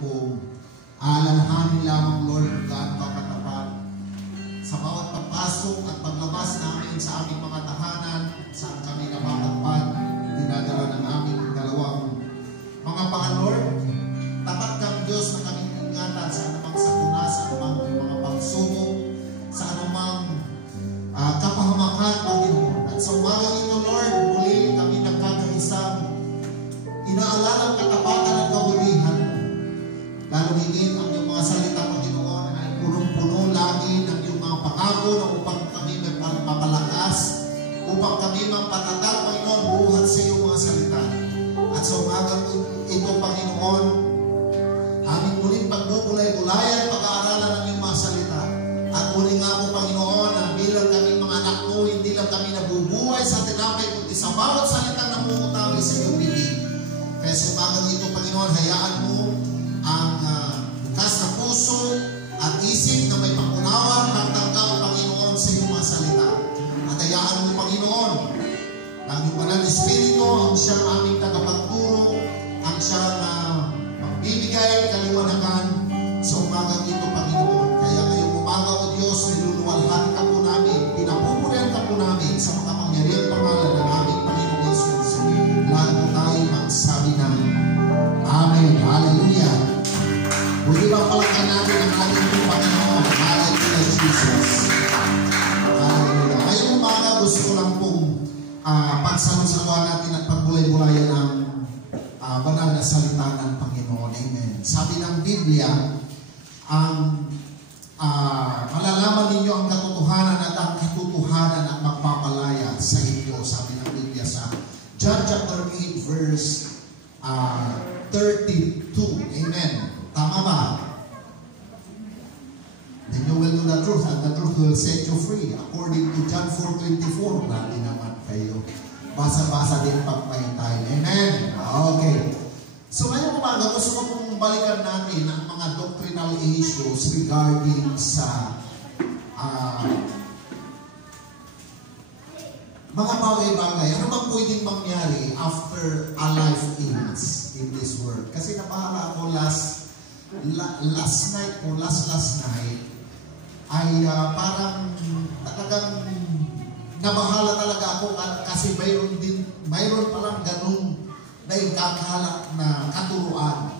kung alalahanin lamang, Lord, kung gaano ka katapat sa bawat pagpasok at paglabas namin sa aming mga tahanan, saan kami napapagpad, dinadala ng aming dalawang mga paa, Lord. Tapat kang Diyos na kaming ingatan sa anumang sakuna, sa anumang mga pagsubok, sa anumang kapahamakan, Panginoon. At sa umagang ito, Lord, muli kami nagkakaisang inaalalang katapatan at kahulihan. Lalo higit ang iyong mga salita, Panginoon, ay punong-puno lagi ng iyong mga pangako na upang kami mapalakas, upang kami mapatatag, Panginoon, buhat sa iyong mga salita. At sa umagang ito, Panginoon, aming muling pagbubulay-bulayan, pag-aaralan ng iyong mga salita. At muli nga mo, Panginoon, na bilang kami mga anak mo, hindi lang kami nabubuhay sa tinapay, kundi sa bawat salitang namumutawi sa iyong bibig. Kaya sa umagang ito, Panginoon, hayaan mo ang bukas na puso at isip na may pangunawan, pagtangkang, Panginoon, sa iyong mga salita. At hayaan mo, Panginoon, ang iyong banal na Espiritu, ang siyang aming tagapagturo, ang siyang magbibigay kaliwanagan sa umagang ito, Panginoon. Kaya ngayong umaga, O Diyos, niluluwalhati ka po namin, pinapupurihan ka po namin sa makapangyarihang pangalan ng aming Panginoon Jesus. Lalo tayo magsabi ng Amen. Hallelujah. Pwede ba palakyan natin ang ating Panginoon? Hallelujah, Jesus. Hallelujah. Ngayong umaga, gusto ko lang pong pagsalusaluhan natin at pagbulay-bulayan ang banal na salita ng Panginoon. Amen. Sabi ng Biblia, ang malalaman ninyo ang katotohanan at ang katotohanan at magpapalaya sa inyo. Sabi ng Biblia sa John chapter 8 verse 32. Amen. Tama ba? Then you will know the truth and the truth will set you free. According to John 4:24. Grabe naman kayo. Basa-basa din pag may time. Amen. Okay. So ngayong umaga, gusto ko pong balikan natin ang mga doctrinal issues regarding sa mga bagay-bagay. Ano bang pwedeng mangyari after a life ends in this world? Kasi nabahala ako last night ay parang talagang nabahala talaga ako kasi mayroon palang ganung na ikakalat na katuruan.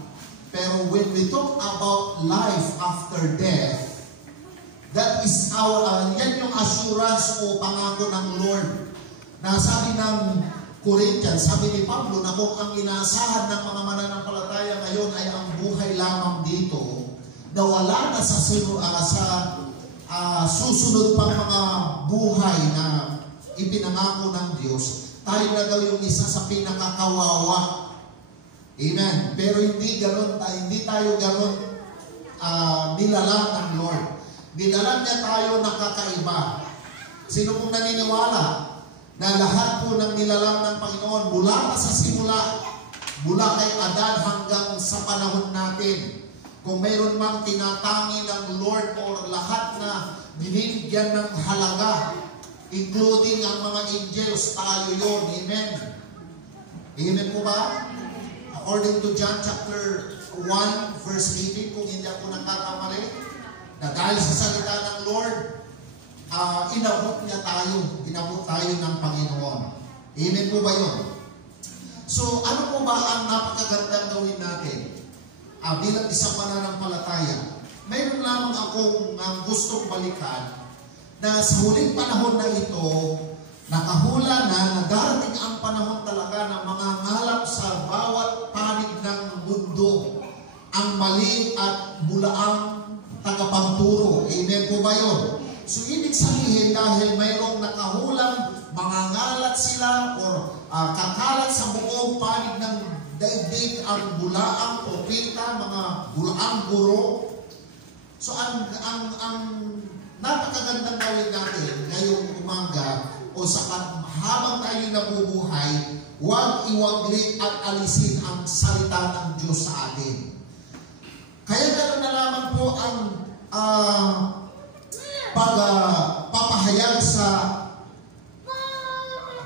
Pero when we talk about life after death, that is yan yung assurance o pangako ng Lord na sabi ng Corinthians, sabi ni Pablo na kung ang inaasahan ng mga mananampalataya ngayon ay ang buhay lamang dito, na wala na sa susunod pang mga buhay na ipinangako ng Diyos, tayo na daw yung isa sa pinakakawawa. Amen. Pero hindi tayo ganon nilalang ng Lord. Nilalang niya tayo nakakaiba. Sino pong naniniwala na lahat po ng nilalang ng Panginoon mula pa sa simula, mula kay Adan hanggang sa panahon natin, kung mayroon mang tinatangi ng Lord or lahat na binibigyan ng halaga, including ang mga angels, tayo yun. Amen. Amen po ba? According to John chapter 1 verse 18, kung hindi ako nagkakamali, na dahil sa salita ng Lord, inabot tayo ng Panginoon. Amen po ba yun? So, ano po ba ang napakagandang gawin natin bilang isang mananampalataya? Mayroon lamang akong gustong balikan na sa huling panahon na ito, nakahula na darating ang panahon talaga na mangangalap sa bawat panig ng mundo ang mali at bulaang tagapagturo. Amen po ba yun? So, ibig sabihin dahil mayroong nakahulang mangangalat sila or kakalat sa buong panig ng daigdig ang bulaang propeta, mga bulaang guro. So, ang napakagandang gawin natin ngayong umaga o habang tayo nabubuhay, huwag iwaglit at alisin ang salita ng Diyos sa atin. Kaya ganoon na lamang po ang pagpapahayag sa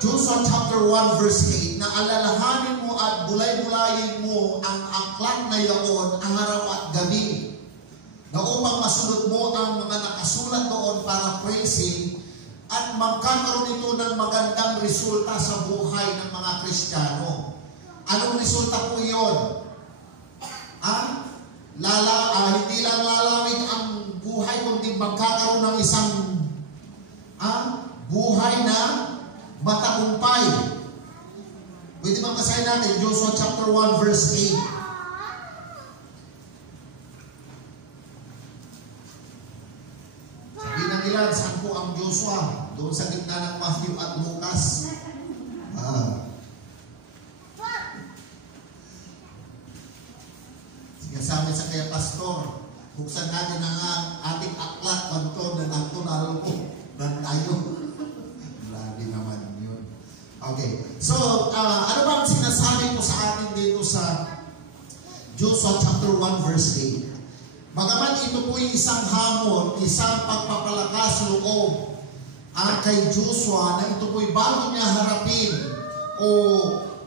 Joshua chapter 1 verse 8 na alalahanin mo mo at bulay-bulayin mo ang aklat na iyon araw at gabi, na upang masunod mo ang mga nakasulat doon para praising at magkakaroon ito ng magandang resulta sa buhay ng mga Kristiyano. Anong resulta po iyon? Hindi lang lalawig ang buhay, kundi magkakaroon ng isang buhay na matagumpay. Pwede ba basahin natin Joshua chapter 1 verse 8? Sabihin ng ilan, saan po ang Joshua? Doon sa gitna ng Matthew at Lucas. Sabi sa kaya pastor, buksan natin ang ating aklat, kanto na naral ko, na tayo. Lagi naman yun. Okay. So, ano ba ang sinasabi ko sa atin dito sa Joshua chapter 1 verse 8? Bagaman ito po yung isang hamon, isang pagpapalakas loob kay Joshua na ito po'y bago niya harapin o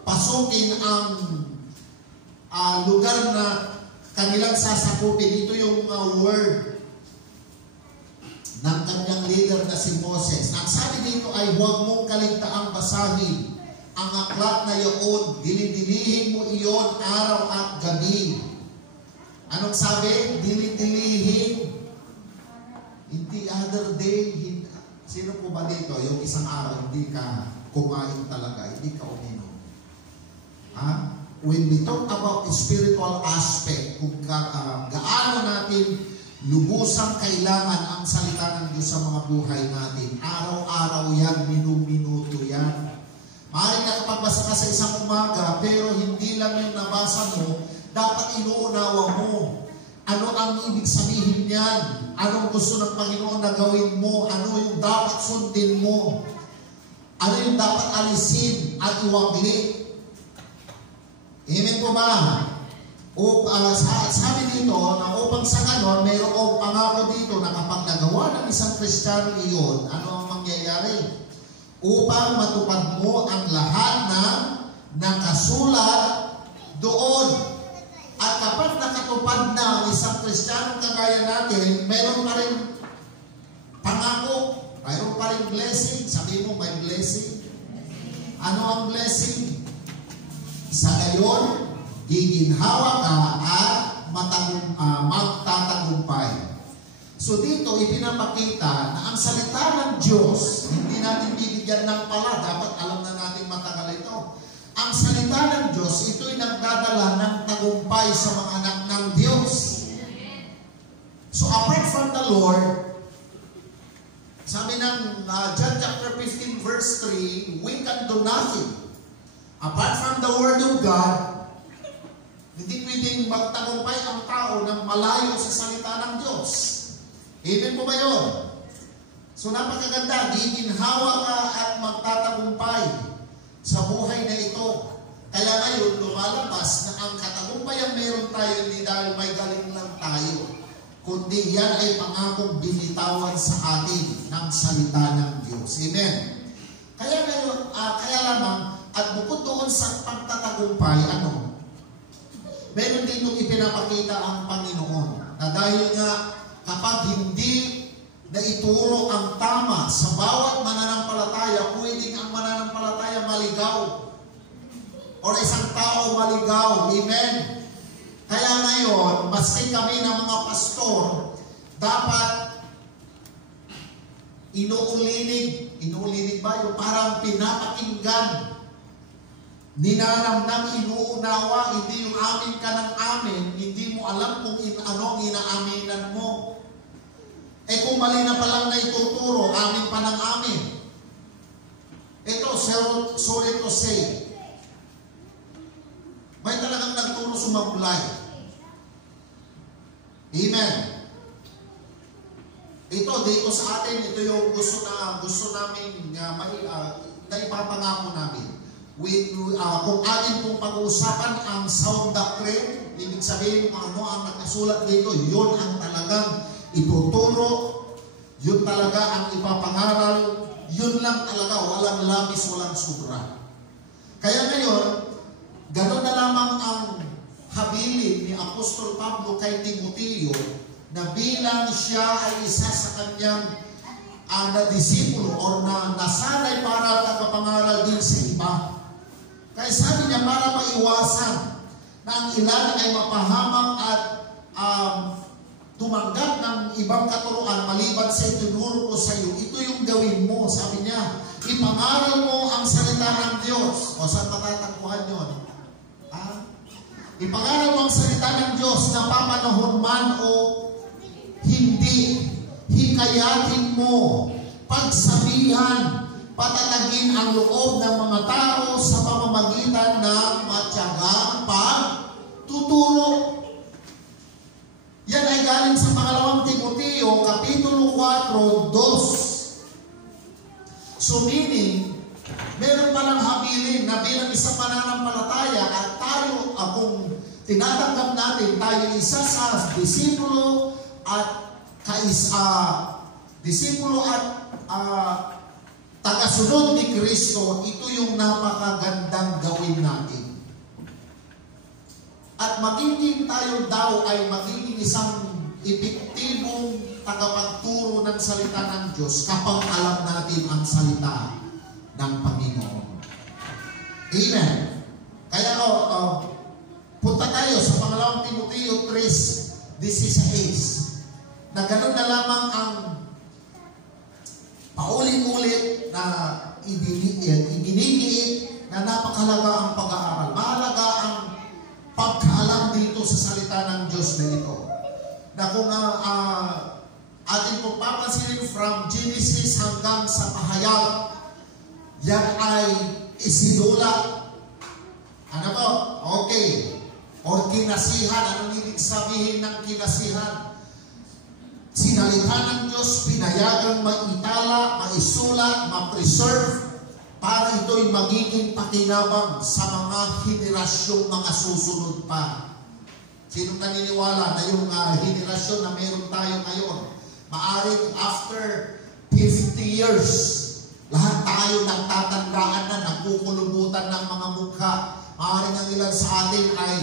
pasukin ang lugar na kanilang sasakupin. Ito yung word ng kanyang leader na si Moses. Ang sabi dito ay huwag mong kaligtaang basahin ang aklat na iyon. Dilidilihin mo iyon araw at gabi. Anong sabi? Dilidilihin. Hindi other day. Sino po ba dito? Yung isang araw hindi ka kumain talaga, hindi ka uminom. When we talk about the spiritual aspect, kung gaano natin lubusang kailangan ang salita ng Diyos sa mga buhay natin, araw-araw yan, minuto yan. Maaaring nakapagbasa ka sa isang umaga, pero hindi lang yung nabasa mo, dapat inuunawa mo. Ano ang ibig sabihin niyan? Anong gusto ng Panginoon na gawin mo? Ano yung dapat sundin mo? Ano yung dapat alisin at iwagli? Amen po ba? Sabi dito na upang sa ganon, mayroong pangako dito na kapag nagawa ng isang Kristiyano iyon, ano ang mangyayari? Upang matupad mo ang lahat na nakasulat doon. At kapag nakatupad na ang isang Kristiyano kagaya natin, mayroon pa rin pangako, mayroon pa rin blessing. Sabi mo, may blessing. Ano ang blessing? Sa gayon, giginhawa ka at magtatagumpay. So dito, ipinapakita na ang salita ng Diyos, hindi natin bibigyan ng pala, dapat alam na natin matagal ito. Ang salita ng Diyos, ito'y nagdadala ng tagumpay sa mga anak ng Diyos. So apart from the Lord, sabi ng John chapter 15 verse 3, we can do nothing. Apart from the Word of God, hindi pwedeng magtagumpay ang tao ng malayo sa salita ng Diyos. Amen po ba yun? So napakaganda, giginhawa ka at magtatagumpay sa buhay na ito. Kaya ngayon, lumalabas na ang katagumpay ang meron tayo hindi dahil may galing lang tayo, kundi yan ay pangakong binitawan sa atin ng salita ng Diyos. Amen? Kaya ngayon, kaya lamang, at bukod doon sa pagtatagumpay, meron ditong ipinapakita ang Panginoon na dahil nga kapag hindi na ituro ang tama sa bawat mananampalataya, pwedeng ang mananampalataya maligaw o isang tao maligaw. Amen? Kaya ngayon, maski kami ng mga pastor, dapat inuulinig ba? Yung parang pinapakinggan, ninanamnam, inuunawa, hindi yung amin ka ng amin, hindi mo alam kung ano ang inaaminan mo. Kung mali na palang na ituturo, amin pa ng amin. Ito, sorry to say, may talagang nagturo sumablay. Amen. Ito, dito sa atin, ito yung gusto namin na ipapangako namin. Kung atin pong pag-uusapan ang sound doctrine, ibig sabihin kung ano ang nakasulat dito, yun ang talagang ituturo, yun talaga ang ipapangaral, yun lang talaga, walang labis, walang sobra. Kaya ngayon, Ganon na lamang ang habilin ni Apostol Pablo kay Timoteo na bilang siya ay isa sa kanyang na disipulo o na nasanay para tagapangaral din sa iba. Kaya sabi niya para maiwasan na ang ilan ay mapahamak at tumanggap ng ibang katuruan maliban sa itinuro ko sa iyo, ito yung gawin mo. Sabi niya, ipangaral mo ang salita ng Diyos. O saan matatagpuan yun? Ipangaral mo ang salita ng Diyos na papanahon man o hindi. Hikayatin mo, pagsabihan, patatagin ang loob ng mga tao sa pamamagitan ng matyagang pagtuturo. Yan ay galing sa pangalawang Timoteo, Kapitulo 4:2. So meaning, meron palang habilin na bilang isang pananampalataya at tayo, kung tinatanggap natin, tayo isa sa disipulo at tagasunod ni Kristo, ito yung napakagandang gawin natin. At magiging tayo daw ay magiging isang epektibong tagapagturo ng salita ng Diyos kapag alam natin ang salita ng Panginoon. Amen. Kaya punta tayo sa pangalawang Timoteo 3:16 na ganoon na lamang ang paulit-ulit na iginigiit na napakalaga ang pag-aaral. Mahalaga ang pagkaalam dito sa salita ng Diyos na ito. Na kung ating pong papansinin from Genesis hanggang sa Pahayag, yan ay isinulat. Ano po? Okay. O kinasihan. Anong ibig sabihin ng kinasihan? Sinalita ng Diyos, pinayagang maitala, maisulat, ma-preserve, para ito'y magiging pakinabang sa mga henerasyong mga susunod pa. Sinong naniniwala na yung henerasyon na meron tayo ngayon, maaring after 50 years, lahat tayo nagtatandaan na, nagkukulumutan ng mga mukha. Maaring ang ilan sa atin ay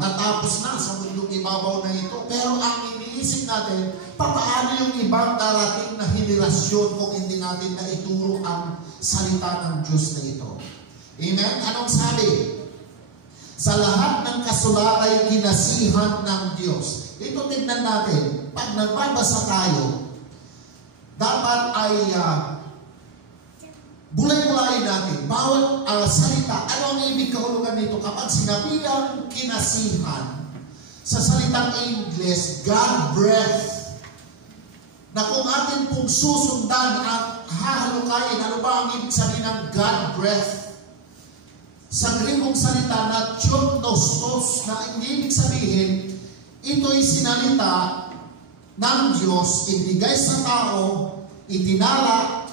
natapos na sa mundong ibabaw na ito. Pero ang iniisip natin, paano yung ibang darating na henerasyon kung hindi natin na ituro ang salita ng Diyos na ito? Amen? Anong sabi? Sa lahat ng kasulat ay kinasihan ng Diyos. Ito tignan natin. Pag nagbabasa tayo, dapat ay bulay-bulayin natin. Bawat salita, ano ang ibig kahulugan nito? Kapag sinabi ang kinasihan, sa salitang English, God breath, na kung atin pong susundan at hahalukayin, ano ba ang ibig sabihin ng God breath? Sa Grekong salita na theopneustos, na ibig sabihin, ito'y sinalita ng Diyos, ibigay sa tao, itinala,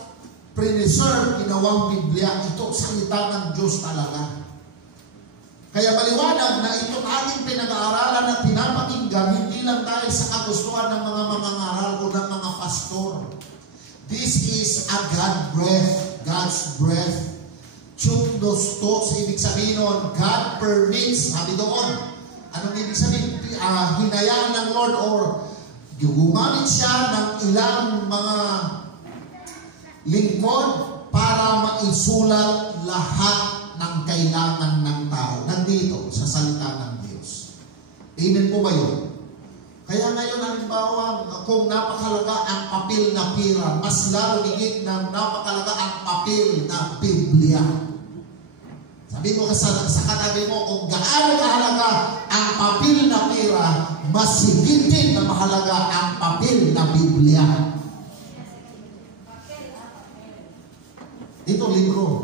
preserve, ginawang Biblia. Ito salita ng Diyos talaga. Kaya maliwanag na itong ating pinag-aaralan at pinapakinggan, hindi lang tayo sa kagustuhan ng mga mangangaral o ng mga pastor. This is a God breath, God's breath. Theopneustos, ibig sabihin nun, God permits. Sabi doon, anong ibig sabihin? Hinayaan ng Lord or gumamit siya ng ilang mga lingkod para maisulat lahat ng kailangan ng tao. Nandito sa salita ng Diyos. Amen po ba yun? Kaya ngayon, halimbawa, kung napakalaga ang papel na pira, mas lalo higit na napakalaga ang papel na Biblia. Sabi mo sa katabi mo, kung gaano kahalaga ang papel na pira, mas higit din na mahalaga ang papel na Biblia. Ito, libro.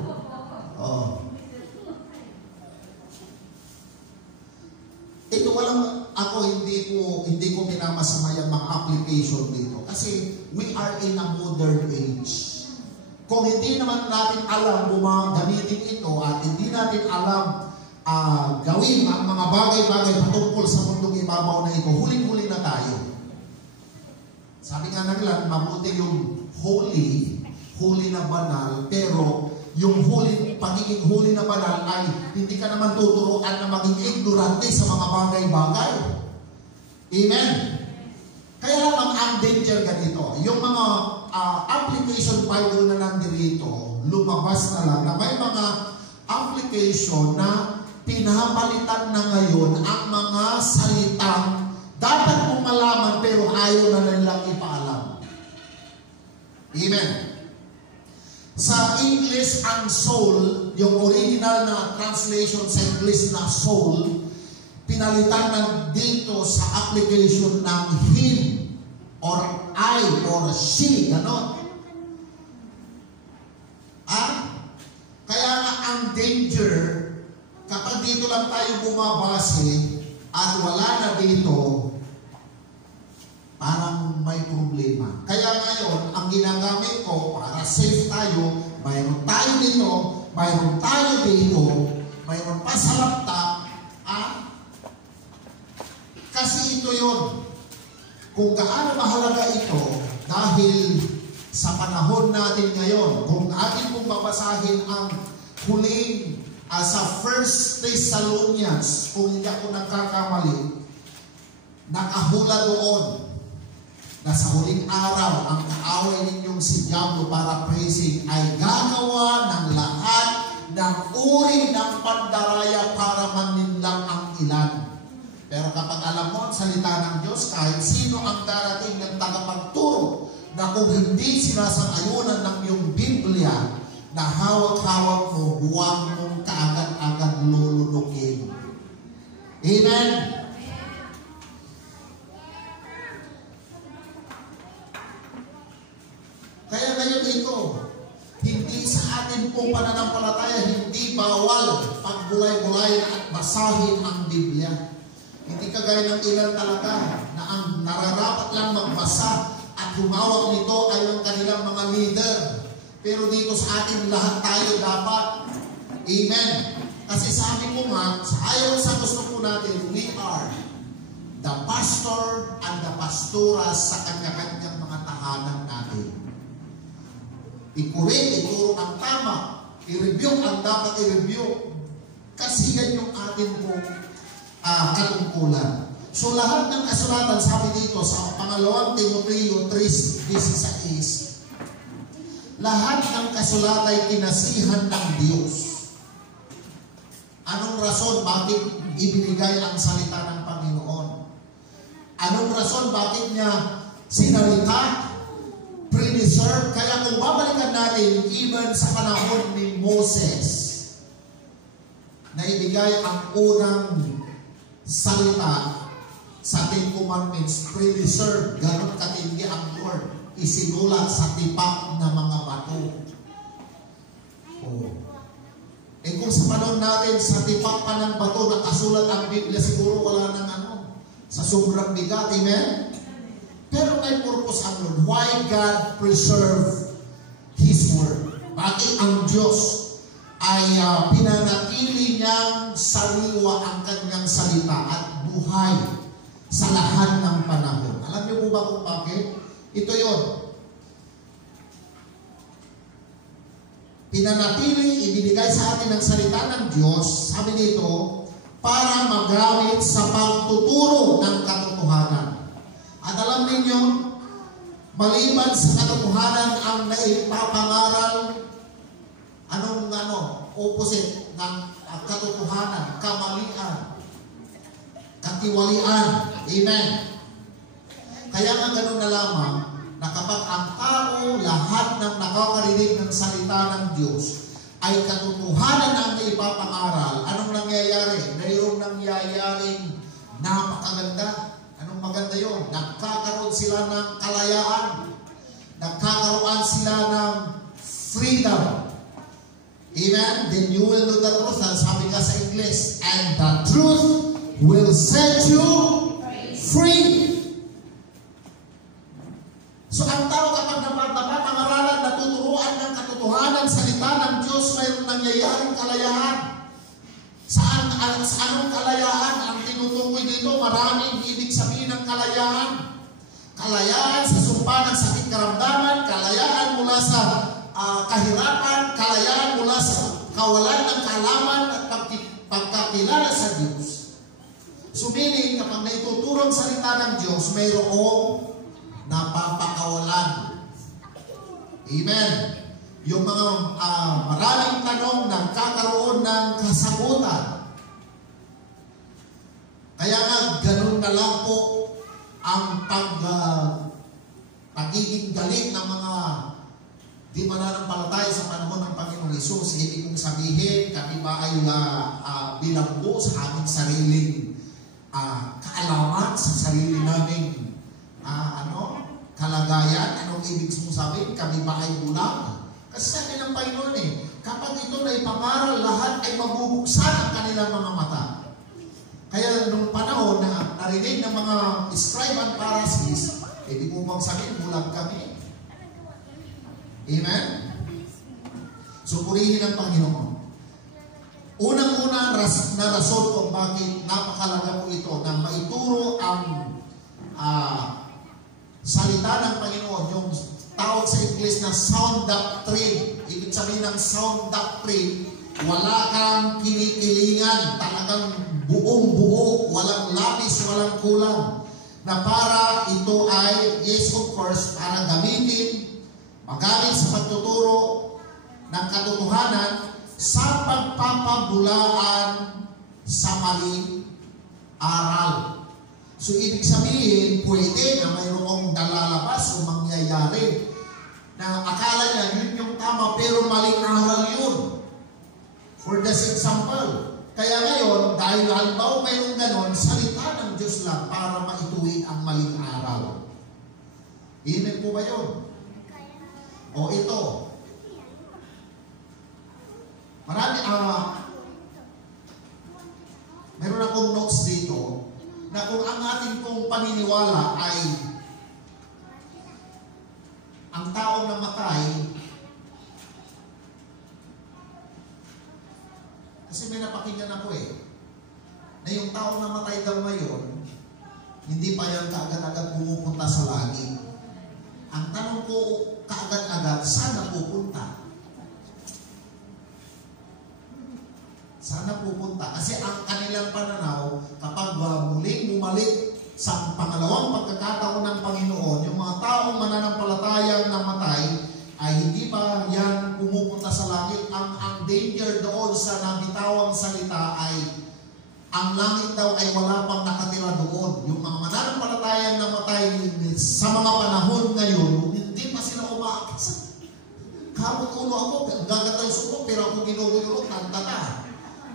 Ito walang, hindi ko minamasama yung mga application dito. Kasi we are in a modern age. Kung hindi naman natin alam gamitin ito at hindi natin alam gawin ang mga bagay-bagay patungkol sa mundong ibabaw na ito, huling-huli na tayo. Sabi nga nila, mabuti yung holy na banal, pero yung holy pagiging huli na banal ay hindi ka naman tuturuan na maging ignorante sa mga bagay-bagay. Amen? Kaya lang ang danger ganito, yung mga application Bible na nandito, lumabas na lang na may mga application na pinapalitan na ngayon ang mga salitang dapat mong malaman pero ayaw na nilang ipaalam. Amen. Sa English, ang soul, yung original na translation sa English na soul, pinalitan na dito sa application ng him or I or she, gano'n. Kaya nga ang danger, kapag dito lang tayo bumabase at wala na dito, parang may problema. Kaya ngayon, ang ginagamit ko para safe tayo, mayroon tayo dito, mayroon tayo dito, mayroon pa sa laptop, kasi ito yun. Kung gaano mahalaga ito, dahil sa panahon natin ngayon, kung atin pong babasahin ang huling sa 1 Thessalonians, kung hindi ako nagkakamali, nakahula doon na sa huling araw, ang kaaway ninyong si Diablo para praising ay gagawa ng lahat ng uri ng pandaraya para maninlang ang ilan. Pero kapag alam mo ang salita ng Diyos, kahit sino ang darating ng tagapagturo na kung hindi sinasang-ayunan ng iyong Biblia na hawak-hawak mo, huwag mong kaagad-agad lulunukin. Amen? Kaya ngayon ito, hindi sa atin pong pananampalataya, hindi bawal paggulay-gulay at basahin ang Biblia. Hindi kagaya ng ilan talaga na ang nararapat lang magbasa at humawak nito ay ang kanilang mga leader. Pero dito sa atin lahat tayo dapat. Amen. Kasi sabi ko nga, ayaw sa gusto po natin, we are the pastor and the pastora sa kanya-kanyang mga tahanan natin. Ikurin, ituro ang tama, i-review ang dapat i-review. Kasi yan yung atin pong katungkulan. So lahat ng kasulatan, sabi dito sa pangalawang Timoteo 3:16, lahat ng kasulatan ay kinasihan ng Diyos. Anong rason bakit ibinigay ang salita ng Panginoon? Anong rason bakit niya sinalita? Preserve. Kaya kung babalikan natin, even sa panahon ni Moses, na ibigay ang unang salita sa Ten Commandments, preserve, gano'n katindi ang Lord, isinulat sa tipak ng mga bato. Kung sa panahon natin, sa tipak pa ng bato, nakasulat ang Biblia, siguro wala nang sa sobrang bigat, amen? Pero may purpose ang Lord. Why God preserve His Word? Bakit ang Diyos ay pinanatili niyang sariwa ang kanyang salita at buhay sa lahat ng panahon? Alam niyo po ba kung bakit? Ito yun. Pinanatili, ibinigay sa atin ang salita ng Diyos, sabi nito, para magamit sa pagtuturo ng katotohanan. At alam ninyo, maliban sa katotohanan ang naipapangaral, opposite ng katotohanan, kamalian, katiwalian. Amen. Kaya nga ganun na lamang, na kapag ang tao, lahat ng nakakarinig ng salita ng Diyos, ay katotohanan ang naipapangaral, anong nangyayari? Mayroong nangyayaring napakaganda. Anong maganda yun? Nagkakaroon sila ng kalayaan. Nagkakaroon sila ng freedom. Amen? Then you will know the truth. Sabi ka sa English, and the truth will set you free. So ang tao kapag napapangaralan, natuturuan ng katotohanan, salita ng Diyos, mayroong nangyayaring kalayaan. Sa anong kalayaan? Ang tinutukoy dito, maraming ibig sabihin ng kalayaan. Kalayaan sa sumpa ng sakit karamdaman, kalayaan mula sa kahirapan, kalayaan mula sa kawalan ng kaalaman at pagkakilala sa Diyos. So meaning, kapag naituturo ang salita ng Diyos, mayroong napapakawalan. Amen. Yung mga maraming tanong nagkakaroon ng kasagutan. Kaya nga, ganun na lang po ang pagiging galit ng mga di mananampalataya sa panahon ng Panginoong Hesus. Hindi kong sabihin, kami ba ay bilanggo sa aming sariling kaalaman, sa sarili naming kalagayan. Anong ibig mong sabihin? Kami ba ay bulag? Kasi sabi ng Panginoon kapag ito na ipangaral, lahat ay mabubuksan ang kanilang mga mata. Kaya nung panahon na narinig ng mga scribe and Pharisees, di mo bang sabihin, bulag kami? Amen? So, purihin ang Panginoon. Unang-una na rason kung bakit napakalaga po ito na maituro ang salita ng Panginoon, yung tawag sa English na sound doctrine. Ibig sabihin ng sound doctrine, wala kang kinikilingan, talagang buong-buo, walang labis, walang kulang. Na para ito ay, yes of course, para magamit sa pagtuturo ng katotohanan sa pagpapabulaan sa maling aral. So, ibig sabihin, pwede na mayroong nalalabas o mangyayari na akala niya yun yung tama pero maling aral yun. For this example, kaya ngayon, dahil halimbawa mayroong ganon, salita ng Diyos lang para maituwid ang maling aral. Amen po ba yun? O ito, marami, meron akong notes dito na kung ang ating pong paniniwala ay ang taong namatay, kasi may napakinggan ako na yung taong namatay daw ngayon, hindi pa yan kaagad-agad pumupunta sa langit. Ang tanong ko kaagad-agad, saan pupunta? Sana pupunta. Kasi ang kanilang pananaw, kapag muling bumalik sa pangalawang pagkakataon ng Panginoon, yung mga taong mananampalatayang namatay, ay hindi pa yan pumupunta sa langit. Ang danger doon sa nabitawang salita ay ang langit daw ay wala pang nakatira doon. Yung mga mananampalatayang namatay sa mga panahon ngayon, hindi pa sila umaakit. Kamot ulo ako, gagatay suko, pero ako ginugulog, nantata.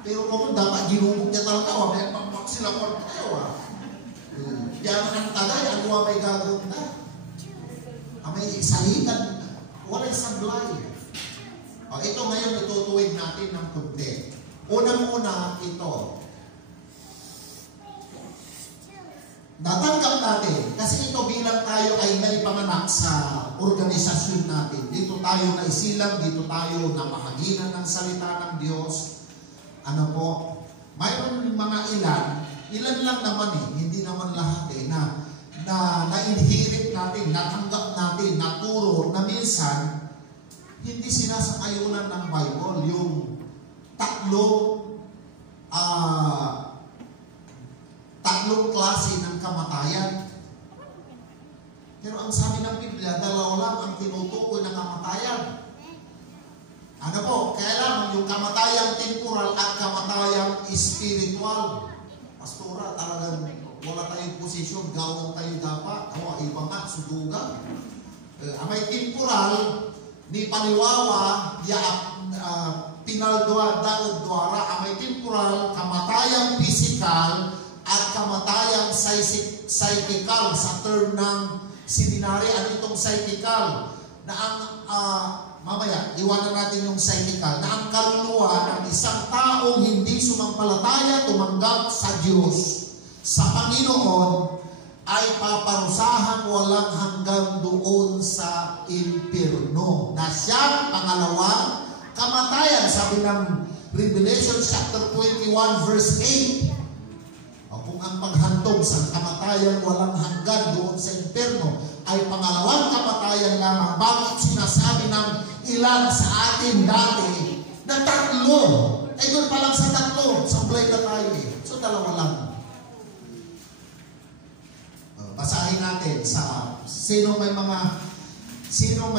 Pero kung dapat ginugog niya talaga, may pangpak sila kung tayo. Yan ang tagay, ano may gagawin na? May salitan, wala sablay. Ito ngayon, itutuwid natin ng kunti. Unang-una, ito. Natanggap natin, kasi ito bilang tayo ay naipanganak sa organisasyon natin. Dito tayo naisilang, dito tayo napahaginan ng salita ng Diyos. Ano po, mayroon mga ilan lang naman hindi naman lahat na na-inherit natin, natanggap natin, naturo na minsan hindi sinasang-ayunan ng Bible. Yung tatlong klase ng kamatayan. Pero ang sabi ng Biblia, dalawa lang ang tinutukoy ng kamatayan. Ano po? Kailangan yung kamatayang temporal at kamatayang spiritual. Pastora, talagang wala tayong posisyon, gawang tayo dapat. Iba nga, sudugan. May temporal, ni paniwawa, pinaldwa, daod-dwara. May temporal, kamatayang physical, at kamatayang psychical. Sa term ng seminary, ano itong psychical? Na ang mamaya, iwanan natin yung psychical, na ang kaluluwa ng isang taong hindi sumampalataya, tumanggap sa Diyos, sa Panginoon, ay paparusahan walang hanggang doon sa impyerno. Na siyang pangalawang kamatayan. Sabi ng Revelation chapter 21 verse 8. Kung ang paghantog sa kamatayan walang hanggan doon sa impyerno ay pangalawang kamatayan lamang, bakit sinasabi ng ilan sa atin dati na Na tatlo. Ay doon pa lang sa tatlo, sablay na tayo eh. So dalawa lang. Basahin natin sa sino may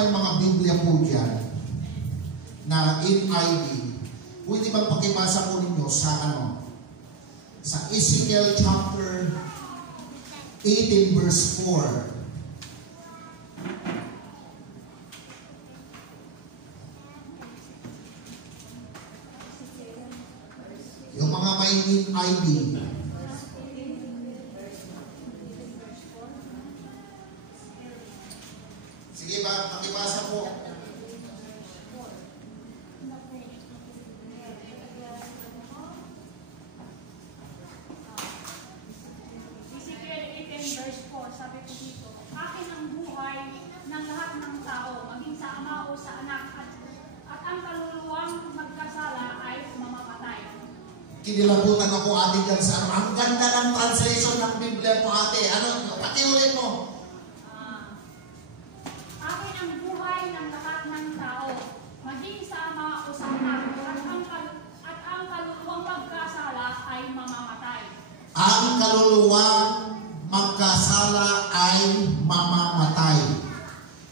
mga Biblia po dyan na NIV. Pwede bang pakibasa po ninyo sa Ezekiel chapter 18 verse 4. Yung mga may NIV. Sige ba, pakibasa po. Ezekiel 18 verse 4, sabi ko dito, akin ang buhay ng lahat ng tao, maging sa ama o sa anak, at ang kaluluwang magkasala ay mamamatay. Kinilabutan ako ate dyan sa ang ganda ng translation ng Biblia mo ate. Ano? Pakiulit mo. Akin ang buhay ng lahat ng tao, maging sa ama o sa anak, at ang kaluluwang magkasala ay mamamatay. Ang kaluluwang magkasala ay mamamatay.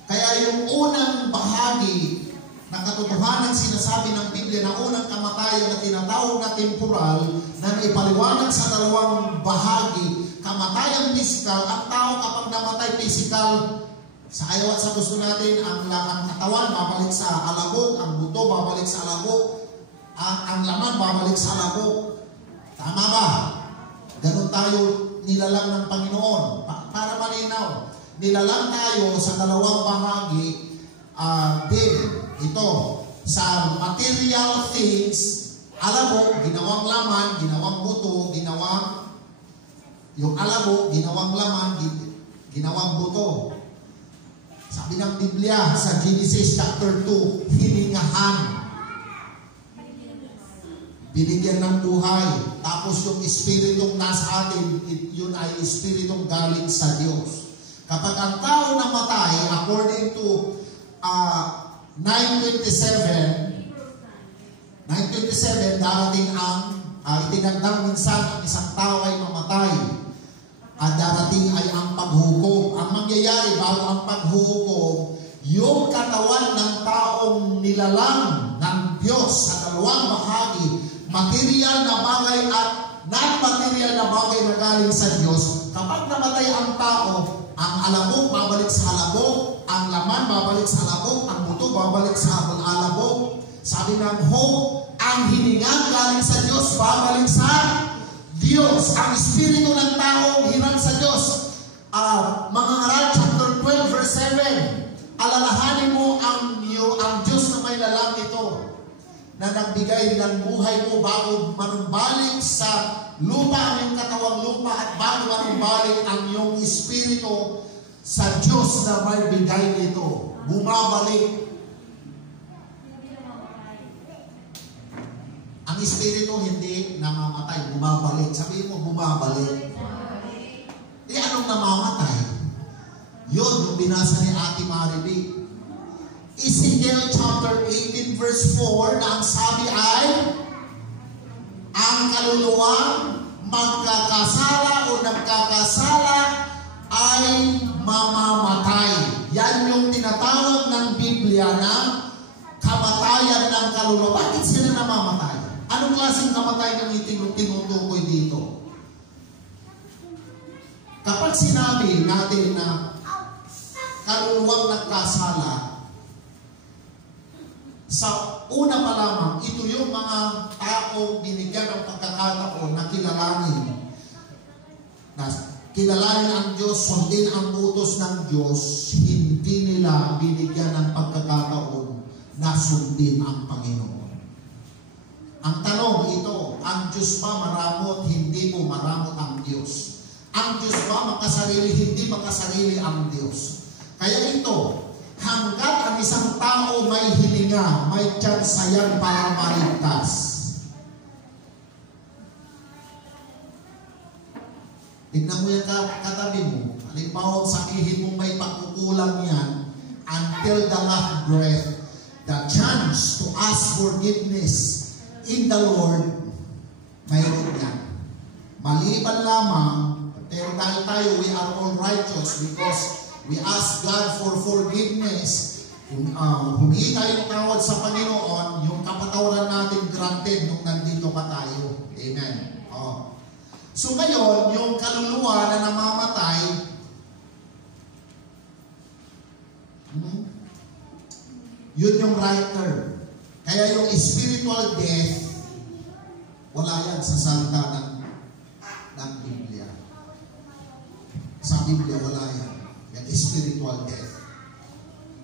Kaya yung unang bahagi na katotohanan sinasabi ng Biblia na unang kamatayan na tinatawag na temporal na naipaliwanag sa dalawang bahagi, kamatayang pisikal, ang tao kapag namatay pisikal, sa ayaw at sa gusto natin, ang katawan babalik sa alabok, ang buto babalik sa alabok, ang laman babalik sa alabok. Tama ba? Ganon tayo nilalang ng Panginoon. Para malinaw, nilalang tayo sa dalawang bahagi din. Ito, sa material things, alabok, ginawang laman, ginawang buto, yung alabok, ginawang laman, ginawang buto. Sabi ng Biblia sa Genesis chapter 2, hiningahan. Binigyan ng buhay. Tapos yung espiritong nasa atin, yun ay espiritong galing sa Diyos. Kapag ang tao namatay, according to 9:27, darating ang itinagdang minsan ang isang tao ay mamatay. At darating ay ang paghukom. Ang mangyayari bago ang paghukom, yung katawan ng taong nilalang ng Diyos sa dalawang bahagi, material na bagay at non-material na bagay na galing sa Diyos. Kapag namatay ang tao, ang alabok babalik sa alabok, ang laman babalik sa alabok, ang buto babalik sa alabok. Sabi ng Hope, ang hininga galing sa Diyos babalik sa Diyos. Ang espiritu ng tao hiram sa Diyos. Mga Aral chapter 12 verse 7. Alalahanin mo ang Diyos na may lalang ito na nagbigay ng buhay mo bago manumbalik sa lupa ang iyong katawang lupa at bago manumbalik ang iyong espiritu sa Diyos na may bigay nito. Bumabalik. Ang espiritu hindi namamatay, bumabalik. Sabihin mo, bumabalik. Anong namamatay? Yun, yung binasa ni Ate Mariby. Ezekiel chapter 18 verse 4 na ang sabi ay, ang kaluluwang magkakasala o nagkakasala ay mamamatay. Yan yung tinatawag ng Biblia na kamatayan ng kaluluwa. Bakit sila namamatay? Anong klaseng kamatayan ang tinutukoy dito? Kapag sinabi natin na kaluluwang nagkasala, sa una pa lamang, ito yung mga taong binigyan ng pagkakataon na kilalanin ang Diyos, sundin ang utos ng Diyos, hindi nila binigyan ng pagkakataon na sundin ang Panginoon. Ang tanong ito, ang Diyos ba maramot, hindi mo maramot ang Diyos? Ang Diyos ba makasarili, hindi makasarili ang Diyos? Kaya ito, hanggat ang isang tao may hininga, may tsansa yan para maligtas. Tignan mo yung katabi mo. Halimbawa, sabihin mo may pagkukulang yan until the last breath, the chance to ask forgiveness in the Lord, mayroon yan. Maliban lamang, pero dahil tayo, we are all righteous because we ask God for forgiveness. Humingi tayo ng tawad sa Panginoon, yung kapatawaran natin granted nung nandito pa tayo. Amen. So ngayon, yung kaluluwa na namamatay, yun yung writer. Kaya yung spiritual death, wala yan sa salita ng Biblia. Sa Biblia, wala yan. Yung spiritual death.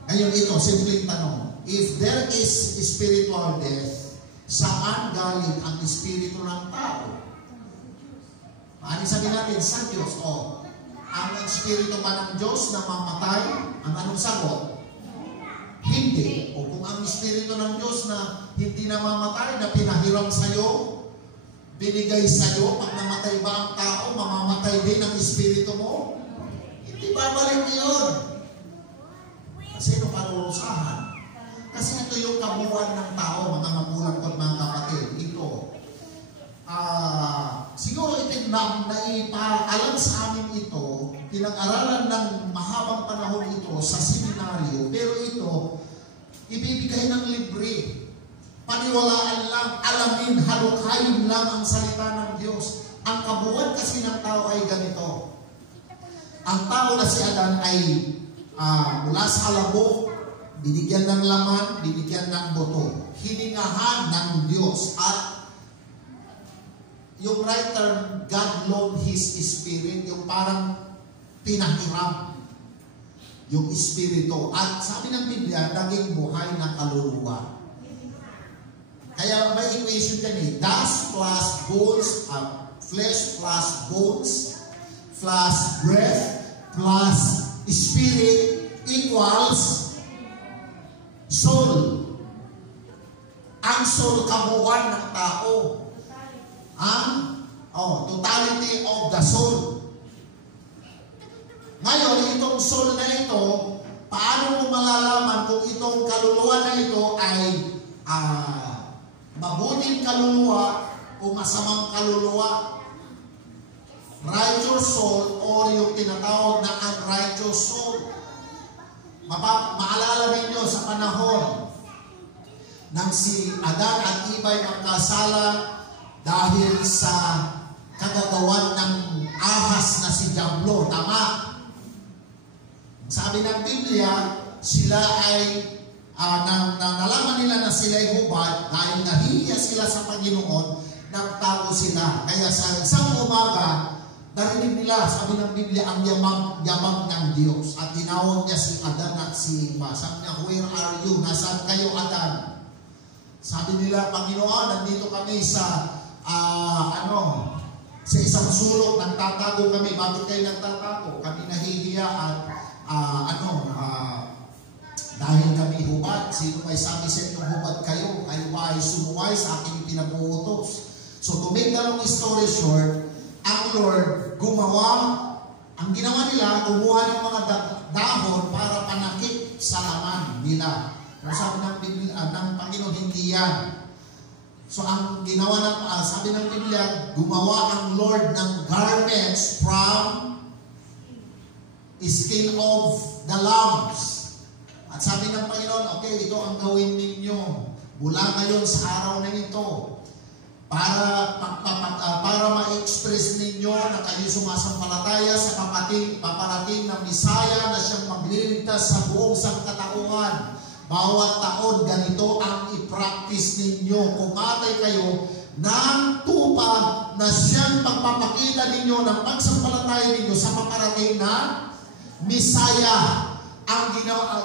Ngayon ito, simpleng tanong. If there is spiritual death, saan galing ang espiritu ng tao? Ano sabihin natin? Sa Diyos. Ang espiritu ba ng Diyos na mamatay? Ang anong sagot? Hindi. O kung ang espiritu ng Diyos na hindi na mamatay, na pinahiram sa'yo, binigay sa'yo, pag namatay ba ang tao, mamamatay din ang espiritu mo? Hindi babalik yun. Kasi ito parurusahan. Kasi ito yung kabuuan ng tao, mga magulang at mga kapatid. Ito. Siguro ipaalam sa amin ito, pinag-aralan ng mahabang panahon ito sa seminaryo, pero ito, ibibigay ng libre. Paniwalaan lang, alamin, halukayin lang ang salita ng Diyos. Ang kabuuan kasi ng tao ay ganito. Ang tao na si Adan ay mula sa alabok, binigyan ng laman, binigyan ng buto. Hiningahan ng Diyos. At yung writer, God loaned His Spirit, yung parang pinahiram yung Espiritu. At sabi ng Biblia, naging buhay ng kaluluwa. Kaya may equation yan eh. Dust plus bones, flesh plus bones, plus breath, plus spirit equals soul. Ang soul, kabuuan ng tao. Totality of the soul. Ngayon, itong soul na ito, paano mo malalaman kung itong kaluluwa na ito ay mabuting kaluluwa o masamang kaluluwa? Righteous soul o yung tinatawag na unrighteous soul. Maalala ninyo sa panahon nang si Adan at Eva ay magkasala dahil sa kagagawan ng ahas na si Diablo. Tama? Sabi ng Biblia, sila ay nalaman nila na sila ay hubad dahil nahihiya sila sa Panginoon, nagtago sila. Kaya sa isang umaga, narinig nila, sabi ng Biblia, ang yamang ng Diyos. At tinawag niya si Adan at si Eva. Sabi niya, where are you? Nasaan kayo, Adan? Sabi nila, Panginoon, nandito kami sa sa isang sulok, nagtatago kami. Bakit kayo nagtatago? Kami nahihiya at dahil kami hubad. Sino may sabi sa inyo hubad kayo? Kayo ba ay sumuway sa aking pinabuutos? So to make the long story short, ang Lord ang ginawa nila, kumuha ng mga dahon para panakip sa laman nila. Pero sabi ng Panginoon, hindi yan. So ang ginawa sabi ng Biblia, gumawa ang Lord ng garments from skin of the lambs. At sabi ng Panginoon, okay, ito ang gawin ninyo mula ngayon sa araw na ito para ma-express ninyo na kayo sumasampalataya sa paparating na Misaya na siyang magliligtas sa buong sangkatauhan. Bawat taon, ganito ang i-practice ninyo. Kumatay kayo ng tupad na siyang pagpapakita ninyo ng pagsampalataya ninyo sa paparating na Misaya.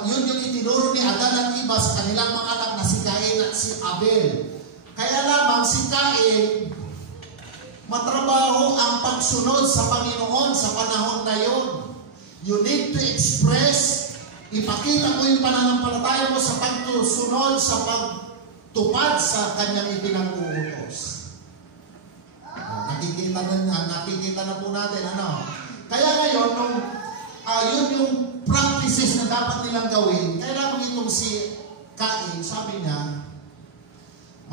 Yun yung itinuro ni Adan at Eva sa kanilang mga anak na si Cain at si Abel. Kaya lamang si Cain, matrabaho ang pagsunod sa Panginoon sa panahon na yun. You need to express, ipakita mo yung pananampalataya mo sa pagsunod, sa pagtupad sa kanyang ipinag-uutos. Nakikita na po natin, Kaya ngayon, yun yung practices na dapat nilang gawin. Kaya lamang itong si Cain, sabi niya,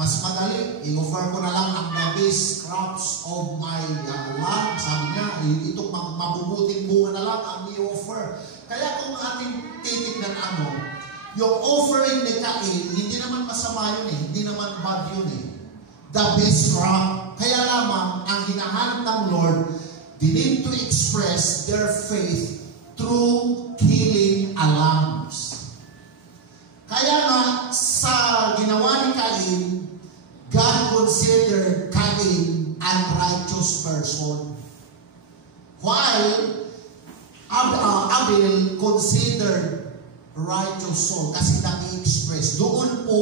Mas madali, i-offer ko na lang ang the best crops of my land. Sabi niya, itong mabubuting bunga na lang ang i-offer. Kaya kung ating titignan yung offering ni Cain, hindi naman masama yun hindi naman bad yun The best crop. Kaya lamang, ang hinahanap ng Lord, they need to express their faith through killing lambs. Kaya nga, sa ginawa ni Cain, God considered Cain an righteous person. While Abel considered righteous soul. Kasi nag-i-express. Doon po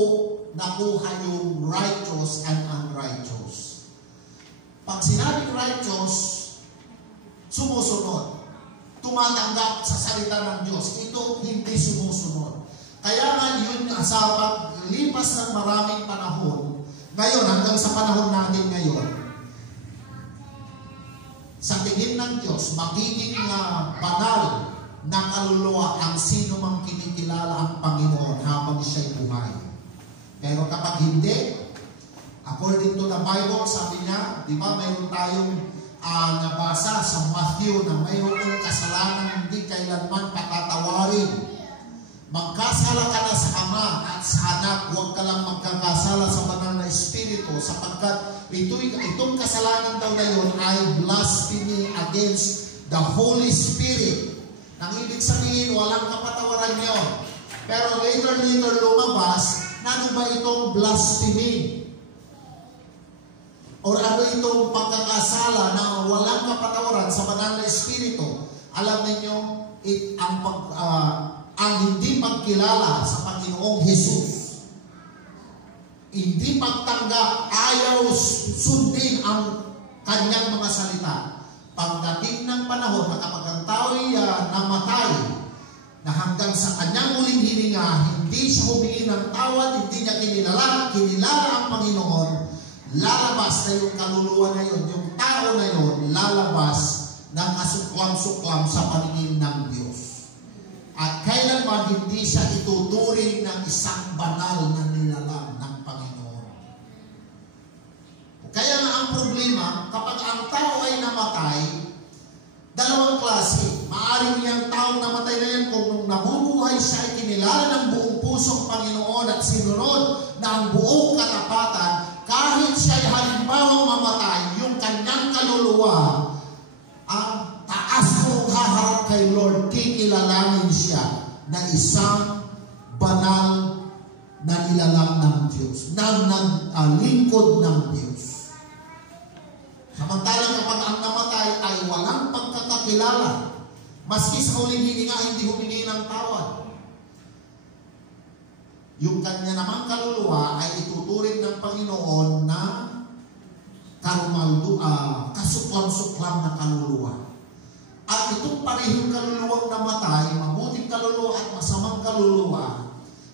nakuha yung righteous and unrighteous. Pag sinabing righteous, sumusunod. Tumatanggap sa salita ng Diyos. Ito hindi sumusunod. Kaya nga yun, sa paglipas ng maraming panahon, ngayon, hanggang sa panahon natin ngayon, sa tingin ng Diyos, magiging banal na kaluluwa ang sino mang kinikilala ang Panginoon habang siya'y buhay. Pero kapag hindi, according to the Bible, sabi niya, di ba, mayroon tayong nabasa sa Matthew na mayroong kasalanan hindi kailanman patatawarin. Magkasala ka na sa Ama at sa Anak, huwag ka lang magkakasala sa banal na Espiritu, sapagkat itong kasalanan daw na yun ay blasphemy against the Holy Spirit. Nang ibig sabihin, walang kapatawaran yun. Pero later lumabas, ano ba itong blasphemy? O ano itong pagkakasala na walang kapatawaran sa banal na Espiritu? Alam ninyo, ang hindi pagkilala sa Panginoong Jesus, hindi pagtanggap, ayaw sundin ang kanyang mga salita. Pagdating ng panahon na kapag ang tao'y namatay, na hanggang sa kanyang muling hininga, hindi siya humingi ng tawad, hindi niya kinilala ang Panginoon, lalabas na yung kaluluwa na yun, yung tao na yun, lalabas ng kasuklam-suklam sa paningin ng Diyos. At kailanman hindi siya ituturing ng isang banal na nilalang ng Panginoon. Kaya nga ang problema, kapag ang tao ay namatay, dalawang klase. Maaring yung taong namatay na yan kung nung nabubuhay siya ay kinilala ng buong pusong Panginoon at sinunod na ang buong katapatan, kahit siya ay halimbawang mamatay, yung kanyang kaluluwa, ang taas kong haharap kay Lord, kikilalanin siya na isang banal na nilalang ng Diyos, na lingkod ng Diyos. Samantalang kapag ang namatay ay walang pagkakakilala, maski sa huling hininga, hindi humingi ng tawad, yung kanya namang kaluluwa ay ituturing ng Panginoon na kasuklam-suklam na kaluluwa. At itong parehong kaluluwang namatay, mabuting kaluluwa at masamang kaluluwa,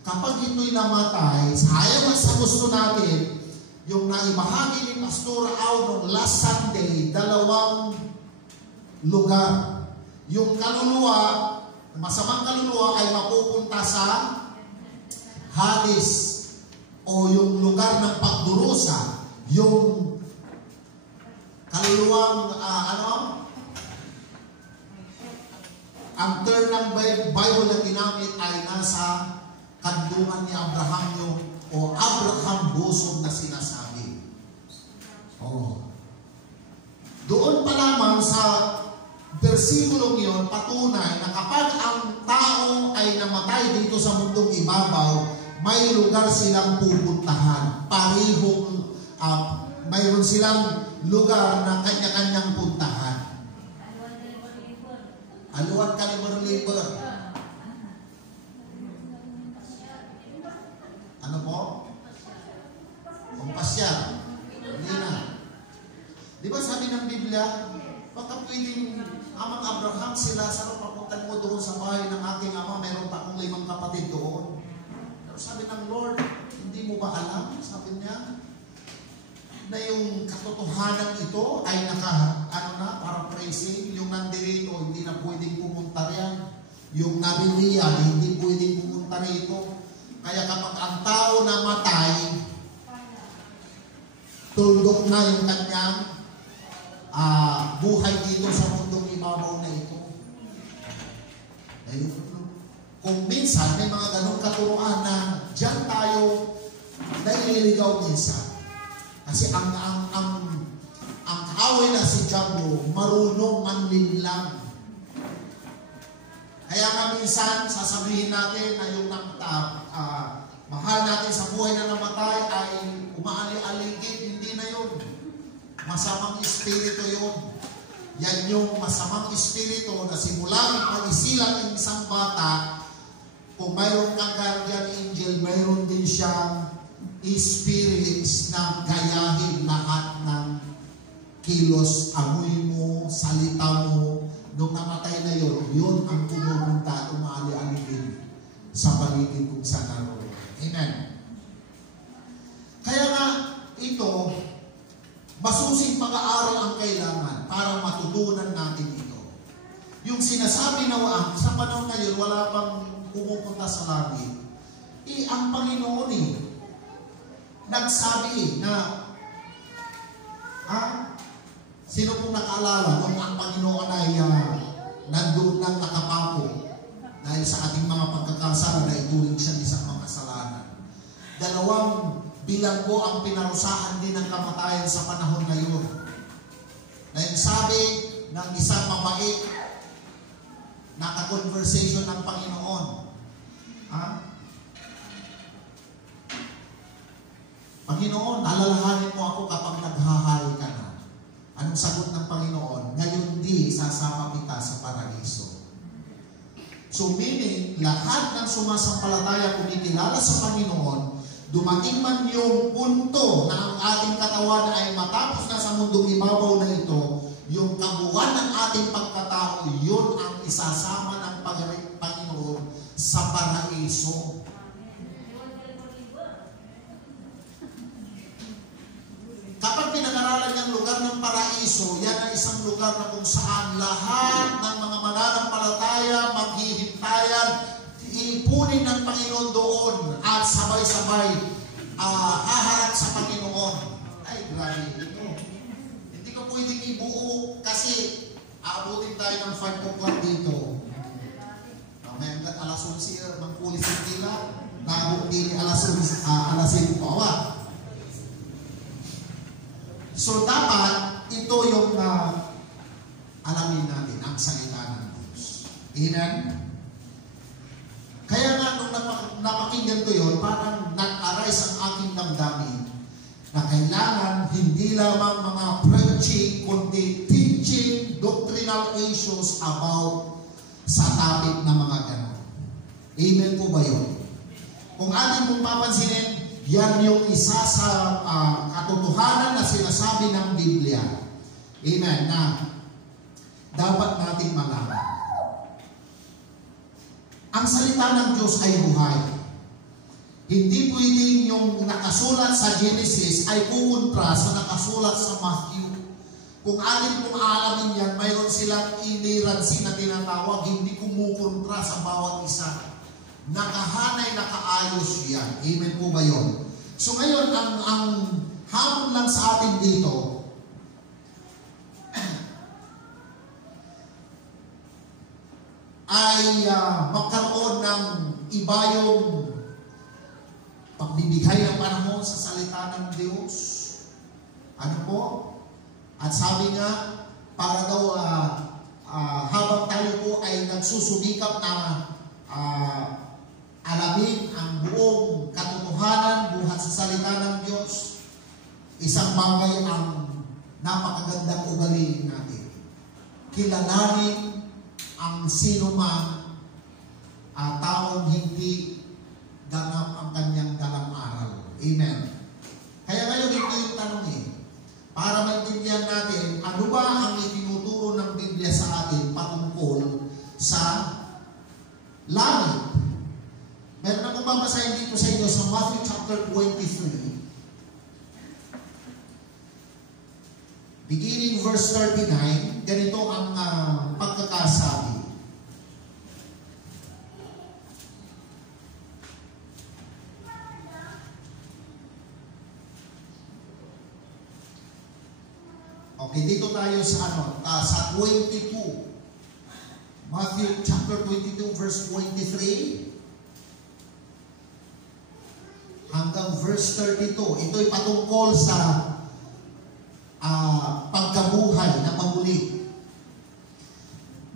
kapag ito'y namatay, sayang sa gusto natin, yung naibahagi ni Pastor Au noong last Sunday, dalawang lugar. Yung kaluluwa, masamang kaluluwa ay mapupunta sa Hades o yung lugar ng pagdurusa. Yung kaluluwang ang term ng Bible na ginamit ay nasa kandungan ni Abraham o Abraham bosom na sinasabi. Doon pa lamang sa versikulong yun, patunay na kapag ang tao ay namatay dito sa mundong ibabaw, may lugar silang pupuntahan. Parehong mayroon silang lugar na kanya-kanyang puntahan. Aluan kaliber-liber. Ano po? Kumpasyal. Hindi na. Di ba sabi ng Biblia, baka pwedeng amang Abraham sila, saan papuntan mo doon sa bahay ng aking ama, meron pa akong 5 kapatid doon. Pero sabi ng Lord, hindi mo ba alam? Sabi niya, na yung katotohanan ito ay paraphrasing, yung nandirito, hindi na pwedeng pumunta riyan. Yung nabiriyan, hindi pwedeng pumunta rito. Kaya kapag ang tao namatay, tinuldok na yung kanyang buhay dito sa mundong ibabaw na ito. Ayun. Kung minsan may mga ganong katuruan na diyan tayo naililigaw minsan. Kasi ang kaaway na si Diablo, marunong manlinlang. Kaya nga minsan, sasabihin natin na yung mahal natin sa buhay na namatay ay umaali-aligid. Hindi na yun. Masamang espiritu yun. Yan yung masamang espiritu na simulang pag-isilang ng isang bata. Kung mayroon kang guardian angel, mayroon din siyang experience na gayahin lahat ng kilos, amoy mo, salita mo. Nung namatay na yun ang pumupunta, umali-aligid sa paligid kung saan naroon. Amen. Kaya nga, ito, masusing pag-aaral ang kailangan para matutunan natin ito. Yung sinasabi na sa panahon ngayon, wala pang pumupunta sa langit. Ang Panginoon nagsabi na, sino pong nakaalala nung ang Panginoon ay nandun ng nakapapo dahil sa ating mga pagkakasala na ituring siya isang mga kasalanan. 2 bilanggo ang pinarusahan din ng kamatayan sa panahon na yun. Na yung sabi ng isang mabait na ka-conversation ng Panginoon. Panginoon, alalahanin mo ako kapag naghahari ka na. Anong sagot ng Panginoon? Ngayon di sasama kita sa paraiso. So meaning, lahat ng sumasampalataya kumikilala sa Panginoon, dumating man yung punto na ang ating katawan ay matapos na sa mundong ibabaw na ito, yung kabuuan ng ating pagkatao, yun ang isasama ng Panginoon sa paraiso. Kapag pinag-aralan niyang lugar ng paraiso, yan ay isang lugar na kung saan lahat ng mga mananampalataya, maghihintayan, ipunin ng Panginoon doon at sabay-sabay haharap sa Panginoon. Ay, grabe ito. Hindi ko pwedeng ibuo kasi aabutin tayo ng 5 o'clock dito. Hanggang alas 11, magpulis yung tila, nabutin alas 11 po. So dapat ito yung alamin natin, ang salita ng Diyos. Amen? Kaya nga nung napakinggan ko yun, parang nag-arise ang aking damdamin na kailangan hindi lamang mga preaching, kundi teaching doctrinal issues about sa topic na mga ganon. Amen po ba yun? Kung ating pong papansinin, yan yung isa sa katotohanan na sinasabi ng Biblia. Amen. Na dapat nating malaman. Ang salita ng Diyos ay buhay. Hindi pwedeng yung nakasulat sa Genesis ay pumuntra sa nakasulat sa Matthew. Kung atin pong aalamin yan, mayroon silang inerrancy na tinatawag, hindi kumukontra sa bawat isa. Nakahanay, nakaayos yan. Amen po ba yun? So ngayon, ang hamon lang sa atin dito, ay magkaroon ng iba yung pagbibigay ng panahon sa salita ng Diyos. Ano po? At sabi nga, para daw habang tayo po ay nagsusumikap na alamin ang buong katotohanan buhat sa salita ng Diyos, isang bagay ang napakagandang ugaliin natin. Kilalanin ang sino man taong hindi ganap ang kanyang dalang aral. Amen. Kaya ngayon ito yung tanong para maintindihan natin ano ba ang itinuturo ng Biblia sa atin patungkol sa langit. Meron akong babasahin dito sa inyo sa Matthew chapter 23. Beginning verse 39, ganito ang pagkakasabi. dito tayo sa sa 22. Matthew chapter 22 verse 23 hanggang verse 32. Ito'y patungkol sa pagkabuhay na maguli.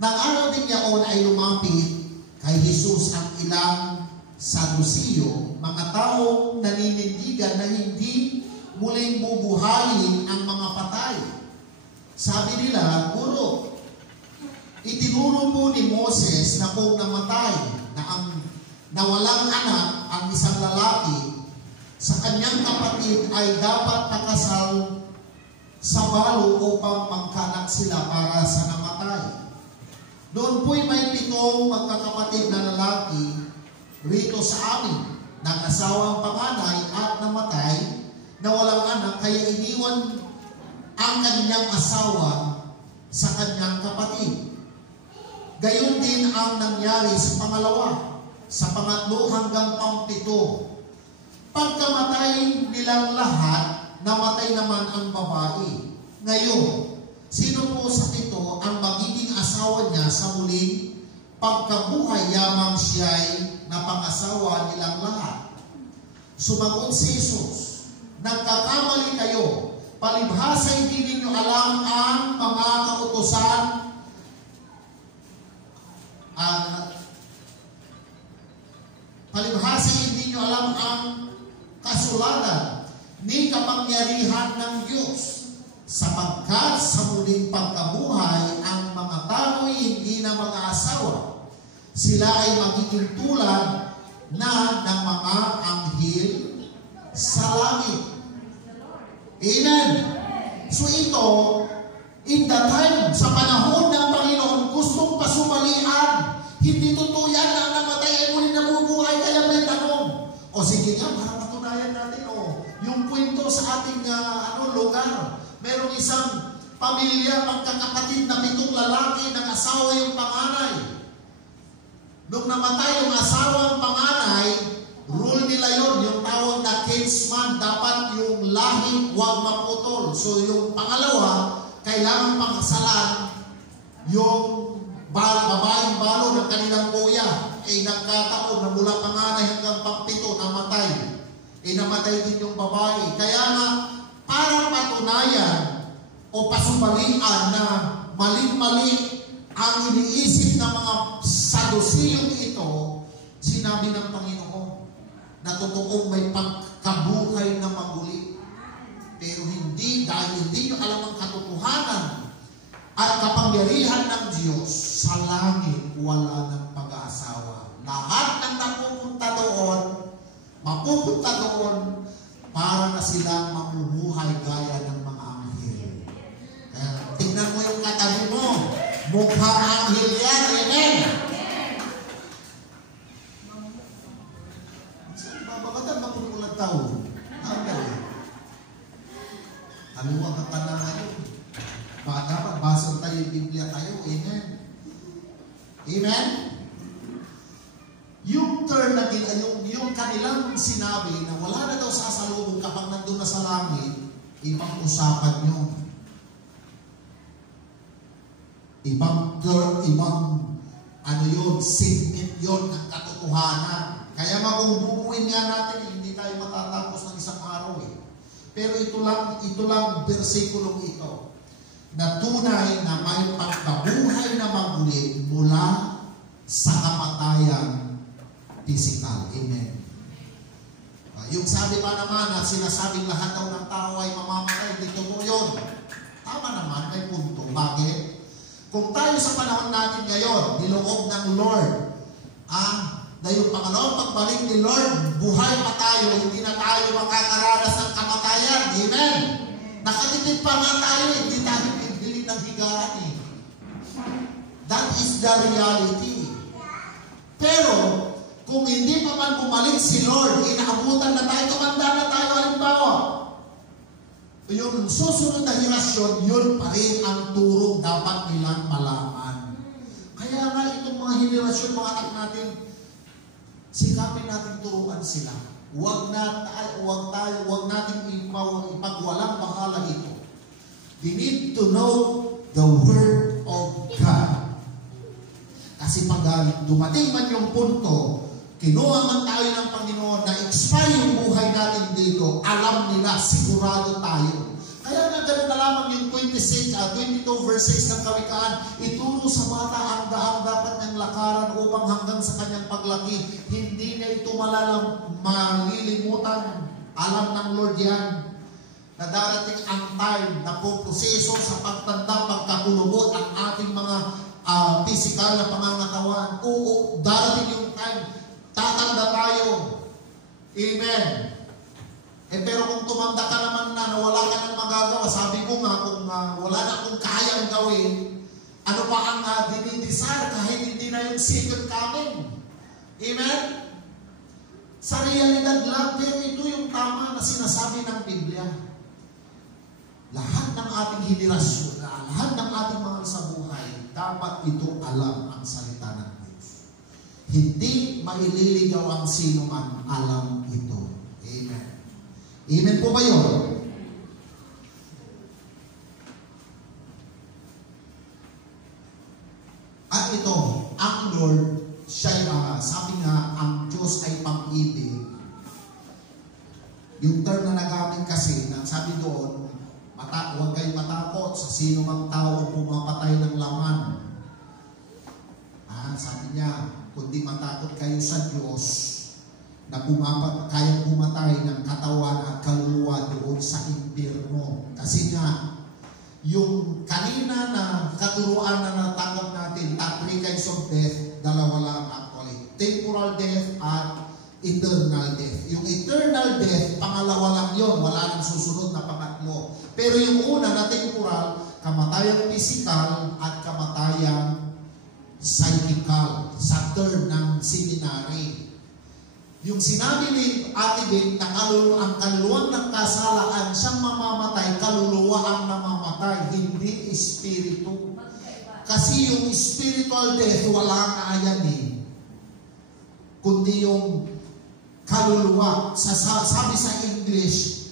Nang araw din yaon ay lumapit kay Jesus ang ilang Sadusiyo, mga taong naninindigan na hindi muling bubuhayin ang mga patay. Sabi nila, Guro, itinuro po ni Moses na kung namatay na walang anak ang isang lalaki, sa kanyang kapatid ay dapat pakasal sa balo upang magkanak sila para sa namatay. Doon po'y may 7 magkakapatid na lalaki rito sa amin, nag-asawang panganay at namatay na walang anak, kaya iniwan ang kanyang asawa sa kanyang kapatid. Gayon din ang nangyari sa pangalawa, sa pangatlo hanggang pang-7. Pagkamatay nilang lahat, namatay naman ang babae. Ngayon, sino po sa 7 ang magiging asawa niya sa muling pagkabuhay yamang siya'y napangasawa nilang lahat? Sumagot si Jesus, nagkakamali kayo. Palibhasa hindi ninyo alam ang mga kautusan palibhasa hindi nyo alam ang kasulatan ni kapangyarihan ng Diyos, sapagkat sa muling pagkabuhay ang mga tao'y hindi na mag-aasawa. Sila ay magiging tulad na ng mga anghel sa langit. Amen. So ito, in the time, sa panahon ng Panginoon, gustong pasumalian. Hindi totoo yan na namatay ay muli nabubuhay. Kaya may tanong, o sige nga, para patunayan natin, yung kwento sa ating lugar. Merong isang pamilya, magkakapatid na 7 lalaki, ng asawa yung panganay. Nung namatay yung asawang panganay, rule nila yon, yung tawag na kinsman, dapat yung lahi huwag maputol. So yung pangalawa, kailangan pangkasalan yung babaeng balo ng kanilang kuya. Nagkataon na mula panganay hanggang pang-7 namatay. Namatay din yung babae. Kaya nga, para patunayan o pasubalian na maling-mali ang iniisip ng mga Sadusiyong ito, sinabi ng Panginoon na totoong may pagkabuhay na maguli. Pero hindi, dahil hindi nyo alam ang katotohanan at kapangyarihan ng Diyos, sa langit wala ng pag-aasawa. Lahat ng mapupunta doon para na silang mamumuhay gaya ng mga anghel. Tingnan mo yung katabi mo, mukhang anghel yan. Amen. Babagatan na kung ulang tao. Haluwa ka ka na ngayon. Baka dapat basa tayo yung Biblia tayo. Amen. Amen? Yung turn na yung kanilang sinabi na wala na daw sasalubong kapag nandun na sa langit, ibang usapan yun. Ibang turn, segment yun ng katotohanan. Kaya kung bubuin nga natin, hindi tayo matatapos ng isang araw eh. Pero ito lang versikulong ito, na tunay na may pagkabuhay na maguli mula sa kamatayan physical. Amen. Yung sabi pa naman na sinasabing lahat daw ng tao ay mamamatay, hindi totoo yun. Tama naman, may punto. Bakit? Kung tayo sa panahon natin ngayon, niloob ng Lord, na yung pangalawang pagbalik ni Lord, buhay pa tayo, hindi na tayo makakaranas ng kamatayan. Amen? Nakatipid pa nga tayo, hindi tayo pibili ng higaan eh. That is the reality. Pero, kung hindi pa man bumalik si Lord, inaabutan na tayo, tumanda na tayo, halimbawa, yung susunod na henerasyon, yun pa rin ang turong dapat nilang malaman. Kaya nga itong mga henerasyon, mga anak natin, sikapin natin turuan sila. Huwag natin ipagwalang bahala ito. We need to know the Word of God. Kasi pag dumating man yung punto, kinuha man tayo ng Panginoon na expire yung buhay natin dito, alam nila, sigurado tayo. Kaya nga ganun na lamang yung 22 verse 6 ng Kawikaan, ituro sa bata ang daang dapat niyang lakaran upang hanggang sa kanyang paglaki, hindi niya ito malilimutan. Alam ng Lord yan, na darating ang time na puproseso sa pagtanda, pagkakulubot ang ating mga physical na pangangatawan. Oo, darating yung time, tatanda tayo. Amen. Pero kung tumanda ka naman na wala ka nang magagawa, sabi ko nga, kung wala na akong kayang gawin, ano pa ang dinidesire kahit hindi na yung second coming? Amen? Sa realidad lang, pero ito yung tama na sinasabi ng Biblia. Lahat ng ating henerasyon, lahat ng ating mga sa buhay, dapat ito alam ang salita ng Diyos. Hindi maililigaw ang sino man alam ito. Amen. Amen po ba yun? At ito, ang Lord, siya, sabi nga, ang Diyos ay pag-ibig. Yung term na nagamit kasi, sabi doon, huwag kayo matakot sa sino mang tao pumapatay ng laman. Sabi niya, kundi matakot kayo sa Diyos na kayang pumatay ng katawan at kaluluwa doon sa impyerno. Kasi nga, yung kanina na katuruan na natanggap natin, three kinds of death, dalawa lang actually. Temporal death at eternal death. Yung eternal death, pangalawa lang yun. Wala nang susunod na pangatlo. Pero yung una na temporal, kamatayang physical at kamatayang psychical sa term ng seminary. Yung sinabi ni Ate Beth na ang kaluluwang nagkasalaan siyang mamamatay, kaluluwa ang namamatay, hindi espiritu. Kasi yung spiritual death, wala nga yan eh. Kundi yung kaluluwa. Sabi sa English,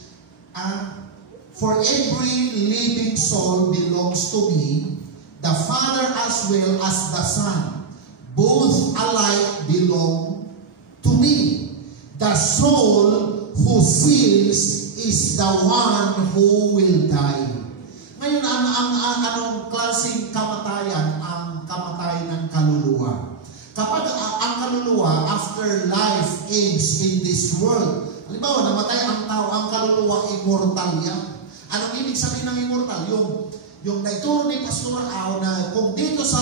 for every living soul belongs to me, the Father as well as the Son. Both alike belong to me. The soul who seals is the one who will die. Ngayon, anong klaseng kamatayan? Ang kamatayan ng kaluluwa. Kapag ang kaluluwa, after life ends in this world, halimbawa, namatay ang tao, ang kaluluwa, immortal yan. Anong ibig sabihin ng immortal? Yung naituro ni Pastor Ao na kung dito sa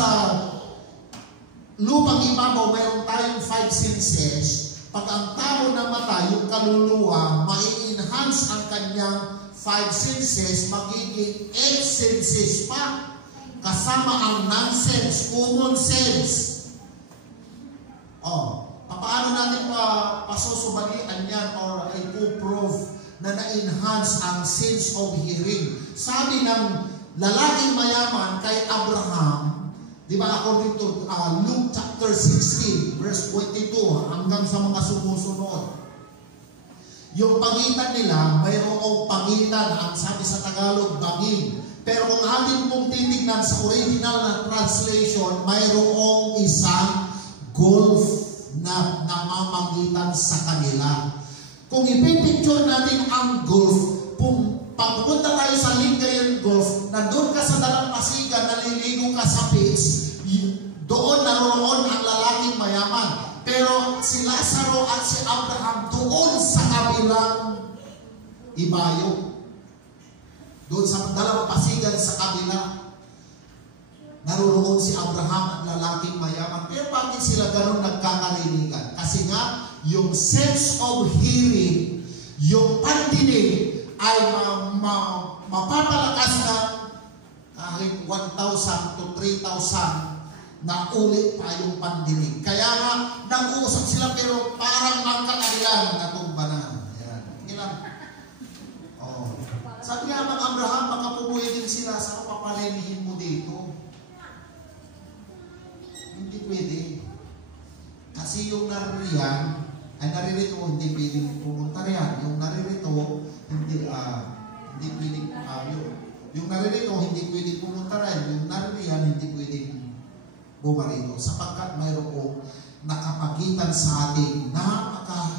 lupang ibabaw, mayroon tayong 5 senses. Pag ang tao namatay, yung kaluluwa, mai-enhance ang kanyang 5 senses, magiging 8 senses pa. Kasama ang nonsense, common sense. Paano natin pasusubalian yan or i-prove na na-enhance ang sense of hearing? Sabi ng lalaking mayaman kay Abraham, di ba, according to Luke chapter 16, verse 22, hanggang sa mga sumusunod. Yung pagitan nila, mayroong pagitan, ang sabi sa Tagalog, bangin. Pero kung atin pong titignan sa original na translation, mayroong isang gulf na namamagitan sa kanila. Kung ipipicture natin ang gulf, pagpunta tayo sa Lingayen Gulf, nandun ka sa dalampasigan, naliligo ka sa beach, doon naroon ang lalaking mayaman. Pero si Lazaro at si Abraham doon sa kabilang ibayo. Doon sa dalampasigan sa kabila, naroon si Abraham at lalaking mayaman. Pero bakit sila gano'n nagkakarinigan? Kasi nga, yung sense of hearing, yung pandinig, ay mapapalakas na kahit 1,000 to 3,000 na ulit pa yung pandinig. Kaya nga, nag-uusap sila pero parang magkakailan natumba na. Ayan. Ilan? Sabi nga ng Abraham, makapubuhay din sila, saan papalinihin mo dito? Hindi pwede. Kasi yung naririyan, ay naririto, hindi pwedeng pumunta riyan. Yung naririto, hindi pwedeng Yung naririto, hindi pwedeng pumunta rin. Yung naririyan, hindi pwedeng bumarito. Sapagkat mayroong nakapagitan sa ating napakaluwag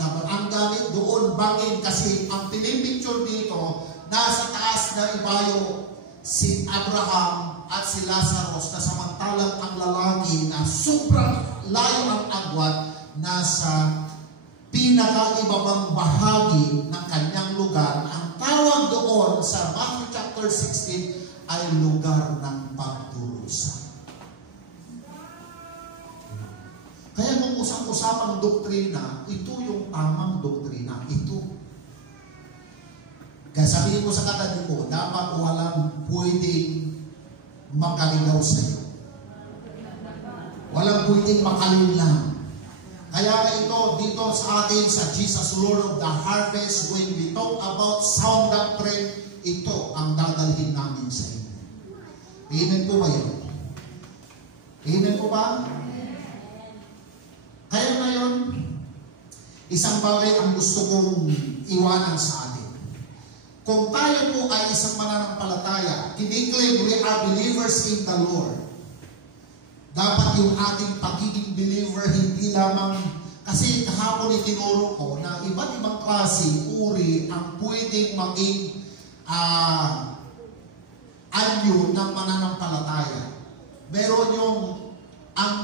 na ang gamit doon bangin kasi ang pinipicture dito nasa taas na ibayo si Abraham at si Lazarus na samantalang ang lalaki na sobrang layo ang agwat nasa pinakaibabang bahagi ng kanyang lugar. Ang tawag doon sa Matthew chapter 16 ay lugar ng pagdurusa. Kaya kung usap-usapang doktrina, ito yung tamang doktrina. Ito. Kaya sabihin ko sa katabi mo, dapat walang pwedeng makaligaw sa iyo. Walang pwedeng makalinlang. Kaya ito, dito sa atin, sa Jesus Lord of the Harvest, when we talk about sound doctrine, ito ang dadalhin namin sa inyo. Amen po ba yun? Amen po ba? Kaya ngayon, isang bagay ang gusto kong iwanan sa atin. Kung tayo po ay isang mananampalataya, kiniklaim we are believers in the Lord. Dapat yung ating pagiging believer hindi lamang, kasi kahapon itinuro ko na iba't ibang klase, uri ang pwedeng maging anyo ng mananampalataya. Meron yung ang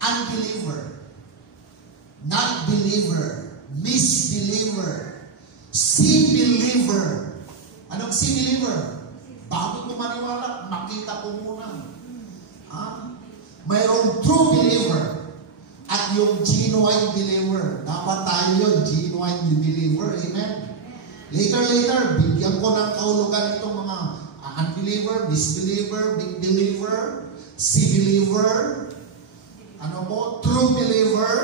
unbeliever, not believer, misbeliever, si-believer. Anong si-believer? Bago ko maniwala, makita ko muna. Mayroong true believer at yung genuine believer. Dapat tayo yun, genuine believer. Amen? Later, bigyan ko ng kaulugan itong mga unbeliever, misbeliever, big believer, si-believer, true believer.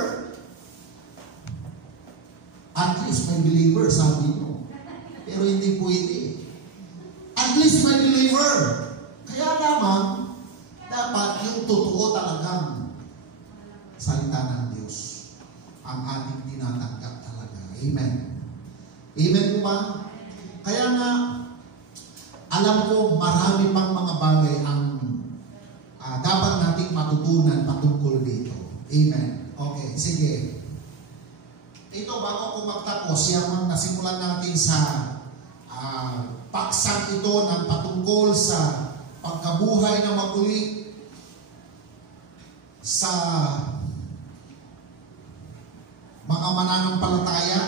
At least may believer, sabi mo. Pero hindi pwede. At least may believer. Kaya naman, dapat yung totoo talagang salita ng Diyos ang ating tinatanggap talaga. Amen. Amen po ba? Kaya nga, alam ko marami pang mga bagay ang dapat nating matutunan patungkol dito. Amen. Okay, sige. Ito, bago ko magtapos, yung nasimulan natin sa paksang ito ng patungkol sa pagkabuhay na maguli sa mga mananampalataya.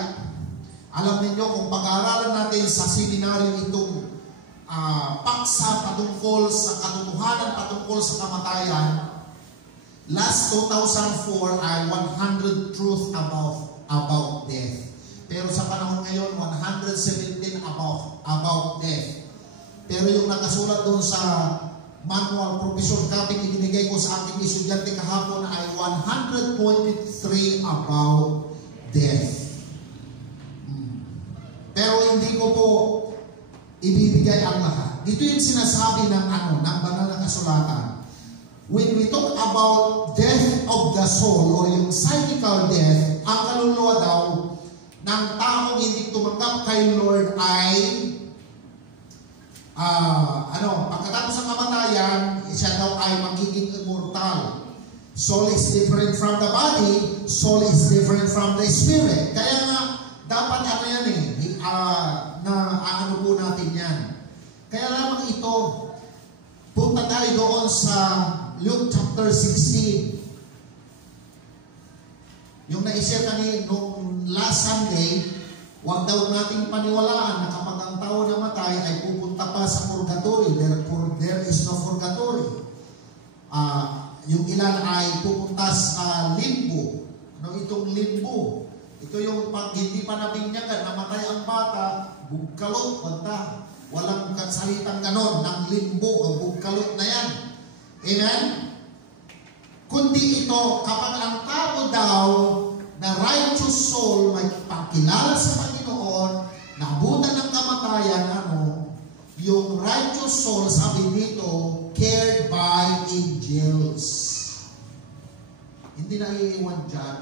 Alam niyo kung pag-aaralan natin sa seminaryo itong paksa patungkol sa katotohanan patungkol sa kamatayan, last 2004 ay 100 truth about death. Pero sa panahon ngayon, 117 about death. Pero yung nakasulat doon sa manual, Professor Kaping, ibinigay ko sa aking estudyante kahapon ay 100.3 about death. Pero hindi ko po ibibigay ang lahat. Ito yung sinasabi ng ng banal na kasulatan. When we talk about death of the soul o yung psychical death, ang kaluluwa daw ng taong hindi tumanggap kay Lord ay pagkatapos ng kamatayan, siya daw ay magiging immortal. Soul is different from the body, soul is different from the spirit. Kaya nga, dapat po natin yan. Kaya lamang ito, punta tayo doon sa Luke chapter 16. Yung na-share kanina nung last Sunday, huwag daw nating paniwalaan na kapag ang tao namatay ay pupunta pa sa purgatory. Therefore, there is no purgatory. Yung ilan ay pupunta sa limbo. Ano itong limbo? Ito yung pag hindi pa nabinyagan, namatay ang bata, bugkalot, walang salitang ganon, ng limbo o bugkalot na yan. Amen? Kundi ito, kapag ang tao daw na righteous soul may pakilala sa Panginoon, naabutan ng kamatayan, yung righteous soul, sabi dito, cared by angels. Hindi na iiwan dyan.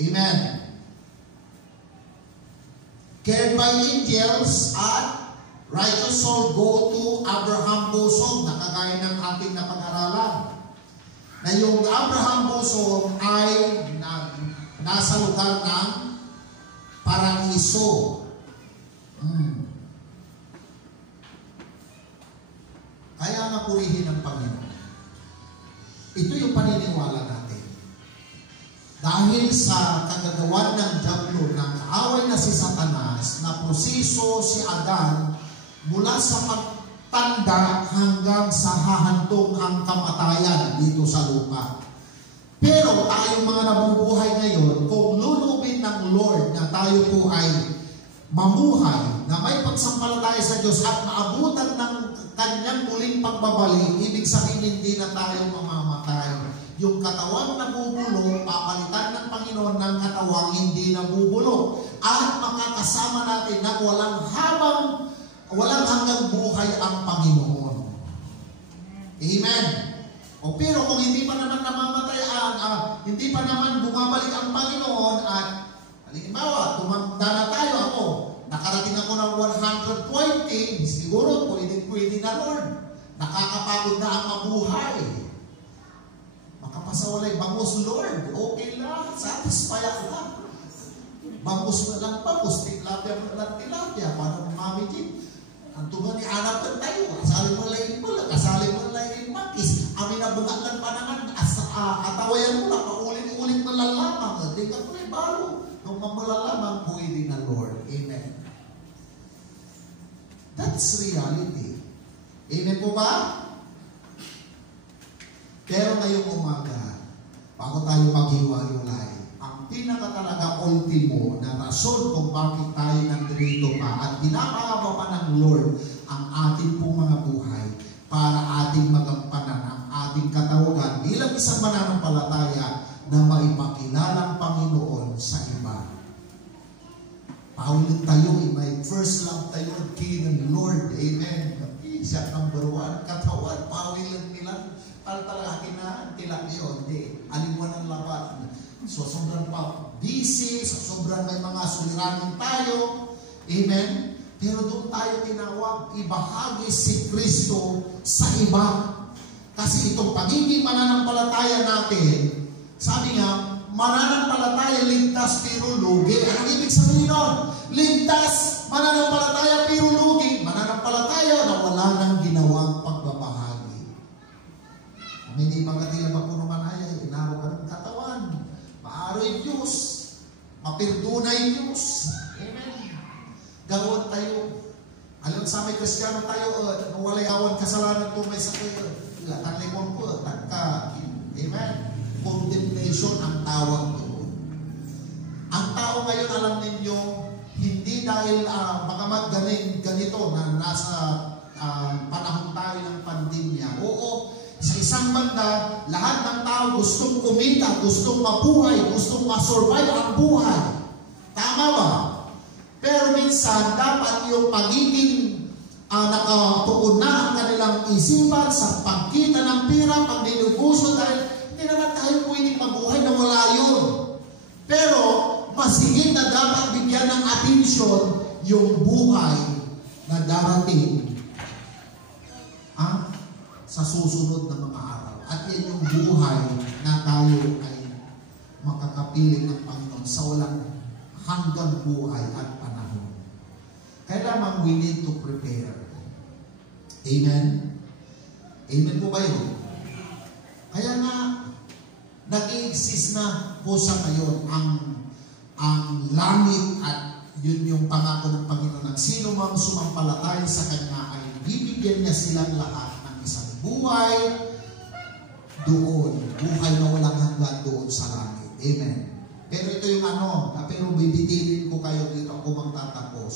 Amen. cared by angels, at righteous soul go to Abraham bosom, na kagaya ng ating napag-aralan. Na yung Abraham bosom ay nasa lugar ng paraiso. Kaya nga purihin ng Panginoon. Ito yung paniniwala natin. Dahil sa kagagawan ng diablo, ng away na si Satanas, na proseso si Adan mula sa pagtanda hanggang sa hahantong ang kamatayan dito sa lupa. Pero tayong mga nabubuhay ngayon, kung lulubin ng Lord na tayo po ay mamuhay, na may pagsampalataya sa Diyos at maabutan ng kanyang muling pagbabalik, ibig sabihin hindi na tayo mamamatay. Yung katawang nabubulok, papalitan ng Panginoon ng katawang hindi nabubulok. At makakasama natin na walang hanggang buhay ang Panginoon. Amen. O pero kung hindi pa naman namamatay, hindi pa naman bumabalik ang Panginoon, at halimbawa, tumanda na tayo, nakarating ako ng 120, siguro pwede na Lord. Nakakapagod na ang mabuhay. Makapasawalay, bangus Lord, okay lang, satisfy lang. Bangus na lang, tilapia na lang, tilapia, paano Mami Jim? Ang tugon ni anak na tayo, kasali mo lang pula, kasali mo lang makis, amin na bugatan pa naman, atawayan mo lang, paulit-ulit na lang lamang, hindi ka tuloy balo, nung mamalalamang pwede na Lord. Amen. That's reality. Amen po ba? Pero ngayong umaga, bago tayo maghiwa-hiwalay, ang pinakatalaga ultimo na rason kung bakit tayo nandito pa at pinapahaba pa ng Lord ang ating pong mga buhay para ating magampanan ang ating katawagan bilang isang mananampalataya na maipakilala ang Panginoon sa iba. Paulit tayo, may first love tayo, King and Lord. Amen. Siya number one, katawan, pawilan nila. Para talaga kinakilak niyo, hindi. Alimuan ang labat. So, sobrang pa busy, sobrang may mga suliranin tayo. Amen. Pero doon tayo tinawag, ibahagi si Kristo sa iba. Kasi itong pagiging mananampalataya natin, sabi nga, mananampalataya, ligtas, pero lugi. Anong ibig sabihin nun? Ligtas, mananampalataya, pero lugi. Mananampalataya na wala nang ginawang pagbabahagi. Kung hindi pagkatila pa po naman ay, inaro ka ng katawan. Maaroy Diyos. Mapirdunay Diyos. Amen. Gawon tayo. Alam sa may Kristiyano tayo, walay awan kasalanan tumay sa kayo. Tanlikon po, tagka. Amen. Condemnation ang tawag doon. Ang tao ngayon, alam ninyo, hindi dahil baka ganito na nasa panahon tayo ng pandemya. Oo, sa isang banda, lahat ng tao gustong kumita, gustong mabuhay, gustong masurvive ang buhay. Tama ba? Pero minsan, dapat yung pagiging nakatuon na ang kanilang isipan sa pagkita ng pira, pagdinugusyo, dahil hindi naman tayo pwedeng mabuhay na wala yun. Pero, mas higit na dapat bigyan ng atensyon yung buhay na darating sa susunod na mga araw. At yan yung buhay na tayo ay makakapiling ng Panginoon sa walang hanggang buhay at panahon. Kaya lamang we need to prepare. Amen? Amen po ba yun? Kaya nga, nag-i-exist na po sa ngayon ang langit, at yun yung pangako ng Panginoon ng sino mang sumampalataya sa Kanya ay bibigyan niya silang lahat ng isang buhay doon. Buhay na walang hanggan doon sa langit. Amen. Pero ito yung pero bibitilin ko kayo dito ako magtatapos.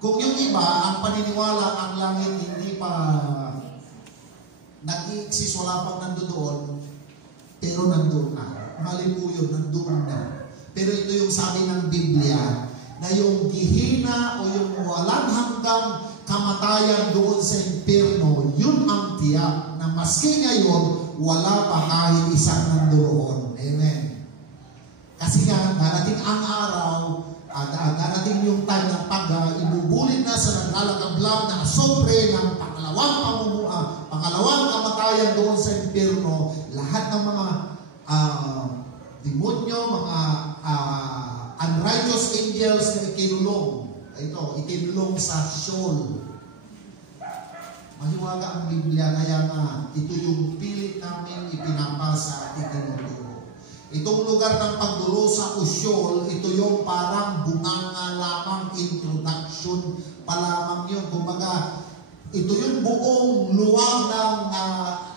Kung yung iba, ang paniniwala ang langit hindi pa nag-i-exist, wala pang nandoon, pero nandoon na. Mali po yun, nandoon na. Pero ito yung sabi ng Biblia, na yung gihina o yung walang hanggang kamatayan doon sa impyerno, yun ang tiyak na maski ngayon, wala pa kahit isang nandoon. Amen. Kasi nga, darating ang araw darating yung time na pag ibubulit na sa naglalagablang na sobre ng pangalawang kamatayan doon sa impyerno, lahat ng mga demonyo, mga unrighteous angels na ikinulong sa Sheol. Mahiwaga ang Biblia, kaya nga ito yung pilit namin ipinapasa at itinuturo. Itong lugar ng pagdurusa o Sheol, ito yung parang bunganga lamang, introduction pa lamang yun. Kumbaga, ito yung buong luwag ng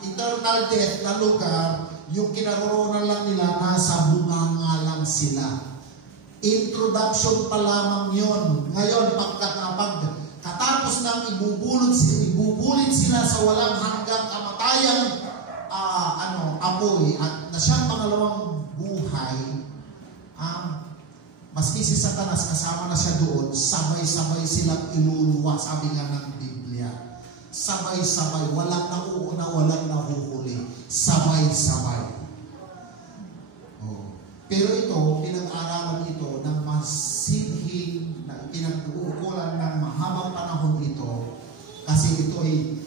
eternal death na lugar, yung kinaroroonan lang nila, nasa bunganga lang sila. Introduction pa lamang yun. Ngayon, katapos nang ibubulit sila sa walang hanggang kamatayang apoy at na siyang pangalawang buhay, maski si Satanas kasama na siya doon, sabay-sabay silang iluluwa, sabi nga ng Biblia. Sabay-sabay, walang nauuna, walang nahuhuli. Sabay-sabay. Pero ito, pinag-aralan ito ng masidhing, pinag-uukulan ng mahabang panahon ito, kasi ito ay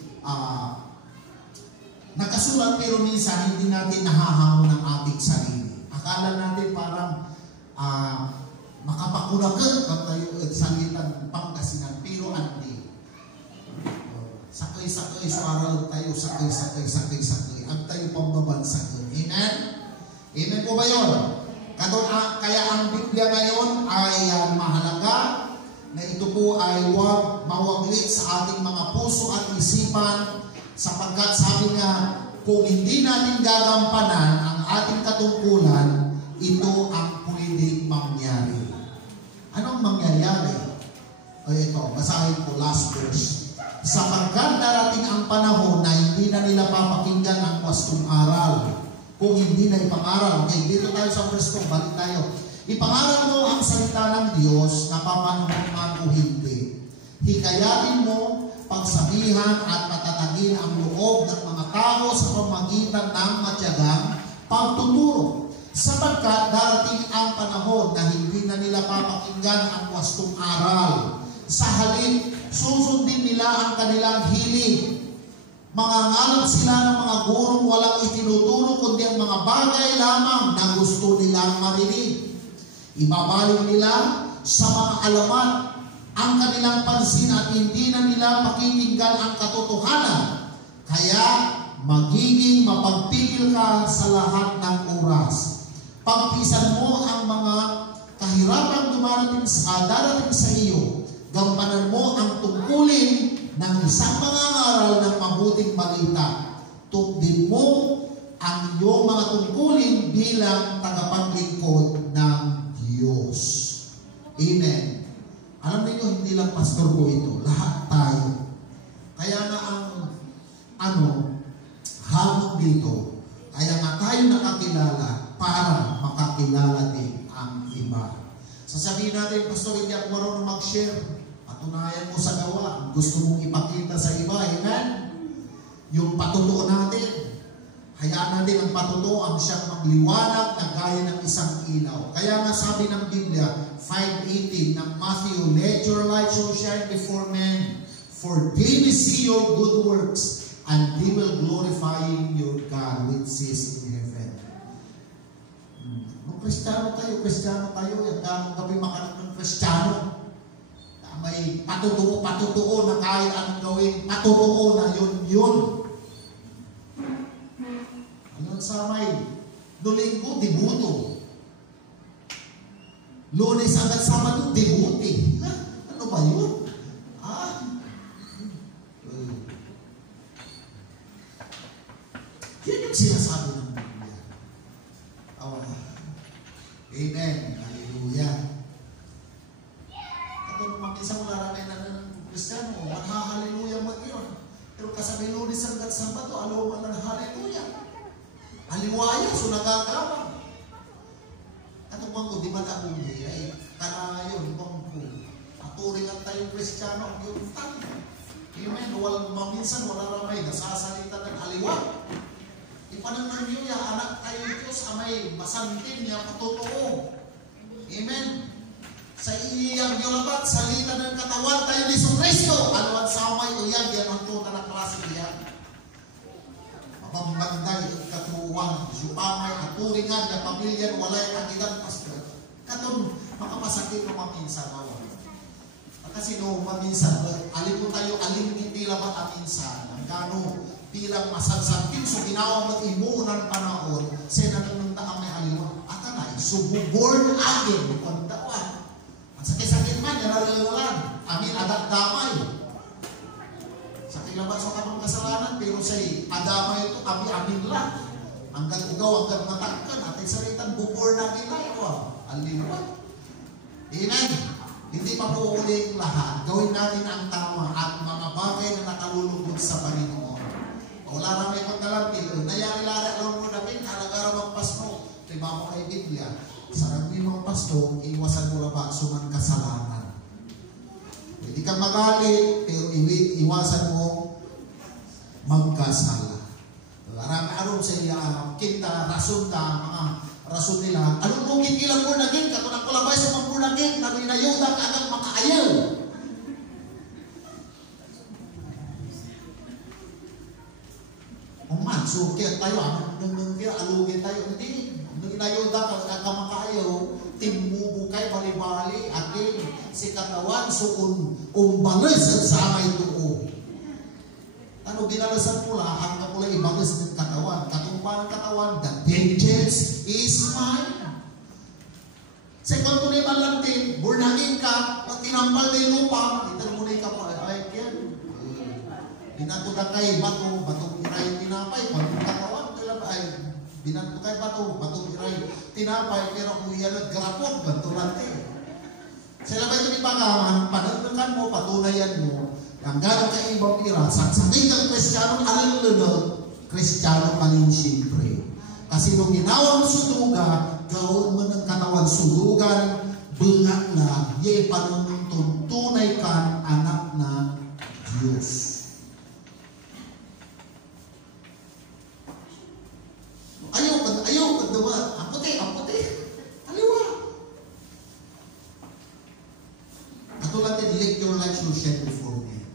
nakasulat pero minsan hindi natin nahahamon ng ating sarili. Akala natin parang makapakunakan pag tayo salitan Pangasinan, pero hindi. Sakay-sakay, suara tayo, sakay. Ang tayo pambabansagan. Amen? Amen po ba yun? Kaya ang Biblia ngayon ay mahalaga na ito po ay huwag mawaglit sa ating mga puso at isipan, sapagkat sabi nga, kung hindi natin gagampanan ang ating katungkulan, ito ang pwedeng mangyari. Anong mangyayari? Ito, basahin ko last verse. Sapagkat darating ang panahon na hindi na nila papakinggan ang wastong aral. Kung hindi na ipangaral. Okay, dito tayo sa verse 2, balik tayo. Ipangaral mo ang salita ng Diyos na papanuhan man o hindi. Hikayatin mo, pagsabihan at patatagin ang loob ng mga tao sa pamagitan ng matyagang pagtuturo. Sapagkat darating ang panahon na hindi na nila papakinggan ang wastong aral. Sa halip, susundin nila ang kanilang hilig. Mangangalat sila ng mga gurong walang itinuturo kundi ang mga bagay lamang na gusto nilang marinig. Ibabalik nila sa mga alamat ang kanilang pansin at hindi na nila pakikinggan ang katotohanan. Kaya magiging mapagpigil ka sa lahat ng oras. Pagpisan mo ang mga kahirapang darating sa iyo. Gampanan mo ang tungkulin ng isang mangangaral ng mabuting balita. Tundin mo ang iyong mga tungkulin bilang tagapaglingkod ng Diyos. Amen. Alam niyo, hindi lang pastor ko ito. Lahat tayo. Kaya nga ang hamon dito, kaya nga tayo nakakilala para makakilala din ang iba. Sasabihin natin, pastor, hindi ako marunong mag-share. Patunayan mo sa gawa. Gusto mong ipakita sa iba. Amen? Yung patutuo natin. Hayaan natin ang patutuo ang siyang magliwanag na gaya ng isang ilaw. Kaya nga sabi ng Biblia, 5:18 ng Matthew, let your light so shine before men, for they will see your good works, and they will glorify your God which is in heaven. Nung Kristiyano tayo, yung gabi makaroon ng Kristiyano. May patutuo na kahit anong gawin, patutuo na yun. Hanggang sa may Linggo, debuto. Lunes hanggang Sabado, debuti. Ano ba yun? Yan yung sinasabi ng Biblia. Amen. Hallelujah. Isang wala rin na ng Kristiyano, hallelujah mag-iyon. Pero kasabi Lunes hanggang Sabado, alaw ng hallelujah. Aliwaya, so nagagawa. Ano bang ko, di ba nabuhi? Ay, kanayon, bang ko. Aturing ang tayong Kristiyano, ang yung tayo. Amen. Minsan wala ramay, nasasalita ng aliwa. Ipanang niyo, anak tayo Diyos, amay masantin niya, patotoo. Amen. Sa iyang gilabat, salita ng katawan tayo ni Kristo. Ano ang samay o yan, yan ang tuta na klase yan. Mapambanday at katuwang, supamay at turingan na pamilyan, walay kagilang pastor. Katong makapasakit ng maminsan na wala. Kasi no, maminsan, alin mo tayo, alin tila ba aminsan, ang gano, bilang masansapin, so ginawa mo imo ng panahon, sa nanunta ang may aliwa. At anay, so born again, pandawan. Sakit-sakit man, yan narilalan. Amin, adat damay. Sakit laban sa kanong kasalanan, pero sa'y adamay ito, amin lang. Hanggang ugaw, hanggang matangkan, at ay salitan, bubor na ginagawa. Aliwan. Amen. Hindi pa po uling lahat. Gawin natin ang tama at mga bagay na nakalulugod sa Panginoon. Wala na may pagkalapil. Nayari lara lang mo namin, halagara magpasno. Diba mo kay Biblia? Sarang may mga pasto, iwasan mo na ba suman kasalanan. Hindi ka magalit, pero iwasan mo magkasala. Arang-arong sa iya, kita, rason ta, mga rason nila. Anong mo kikilang mo naging? Katunang kulabay sa mga mo naging, na binayutan agad makaayaw. Man, so kaya tayo, nung alugin tayo, hindi. Nung inayuda ka, kamakaayaw, timbubukay, bali-bali, akin, si katawan, so umbalis at samay tuo. Ano, binalasan pula, ang kapula ibalis ng katawan. Katumpa ng katawan, the vengeance is mine. Second to naman lang din, burnagin ka, at tinampal na yung lupa, itarmunay ka pa, ay, yan. Binato na kay bato, batong iray tinapay, batong katawan, ay, binato kay bato, batong iray tinapay, pero kung iyan at grapon, bato lante. Sila ba ito ni Pagaman, panagdakan mo, patunayan mo, ang gano'ng kaibang pira, saksakay kang Kristiyano, alalunod, Kristiyano ka rin siyempre. Kasi nung ginawang suduga, gawin mo ng katawan sudugan, bunga na, yay panununtun, tunay ka, anak na Diyos. Ayaw ka dawa. Ang puti. Aliwa. Katulad din, let your light so shed before me.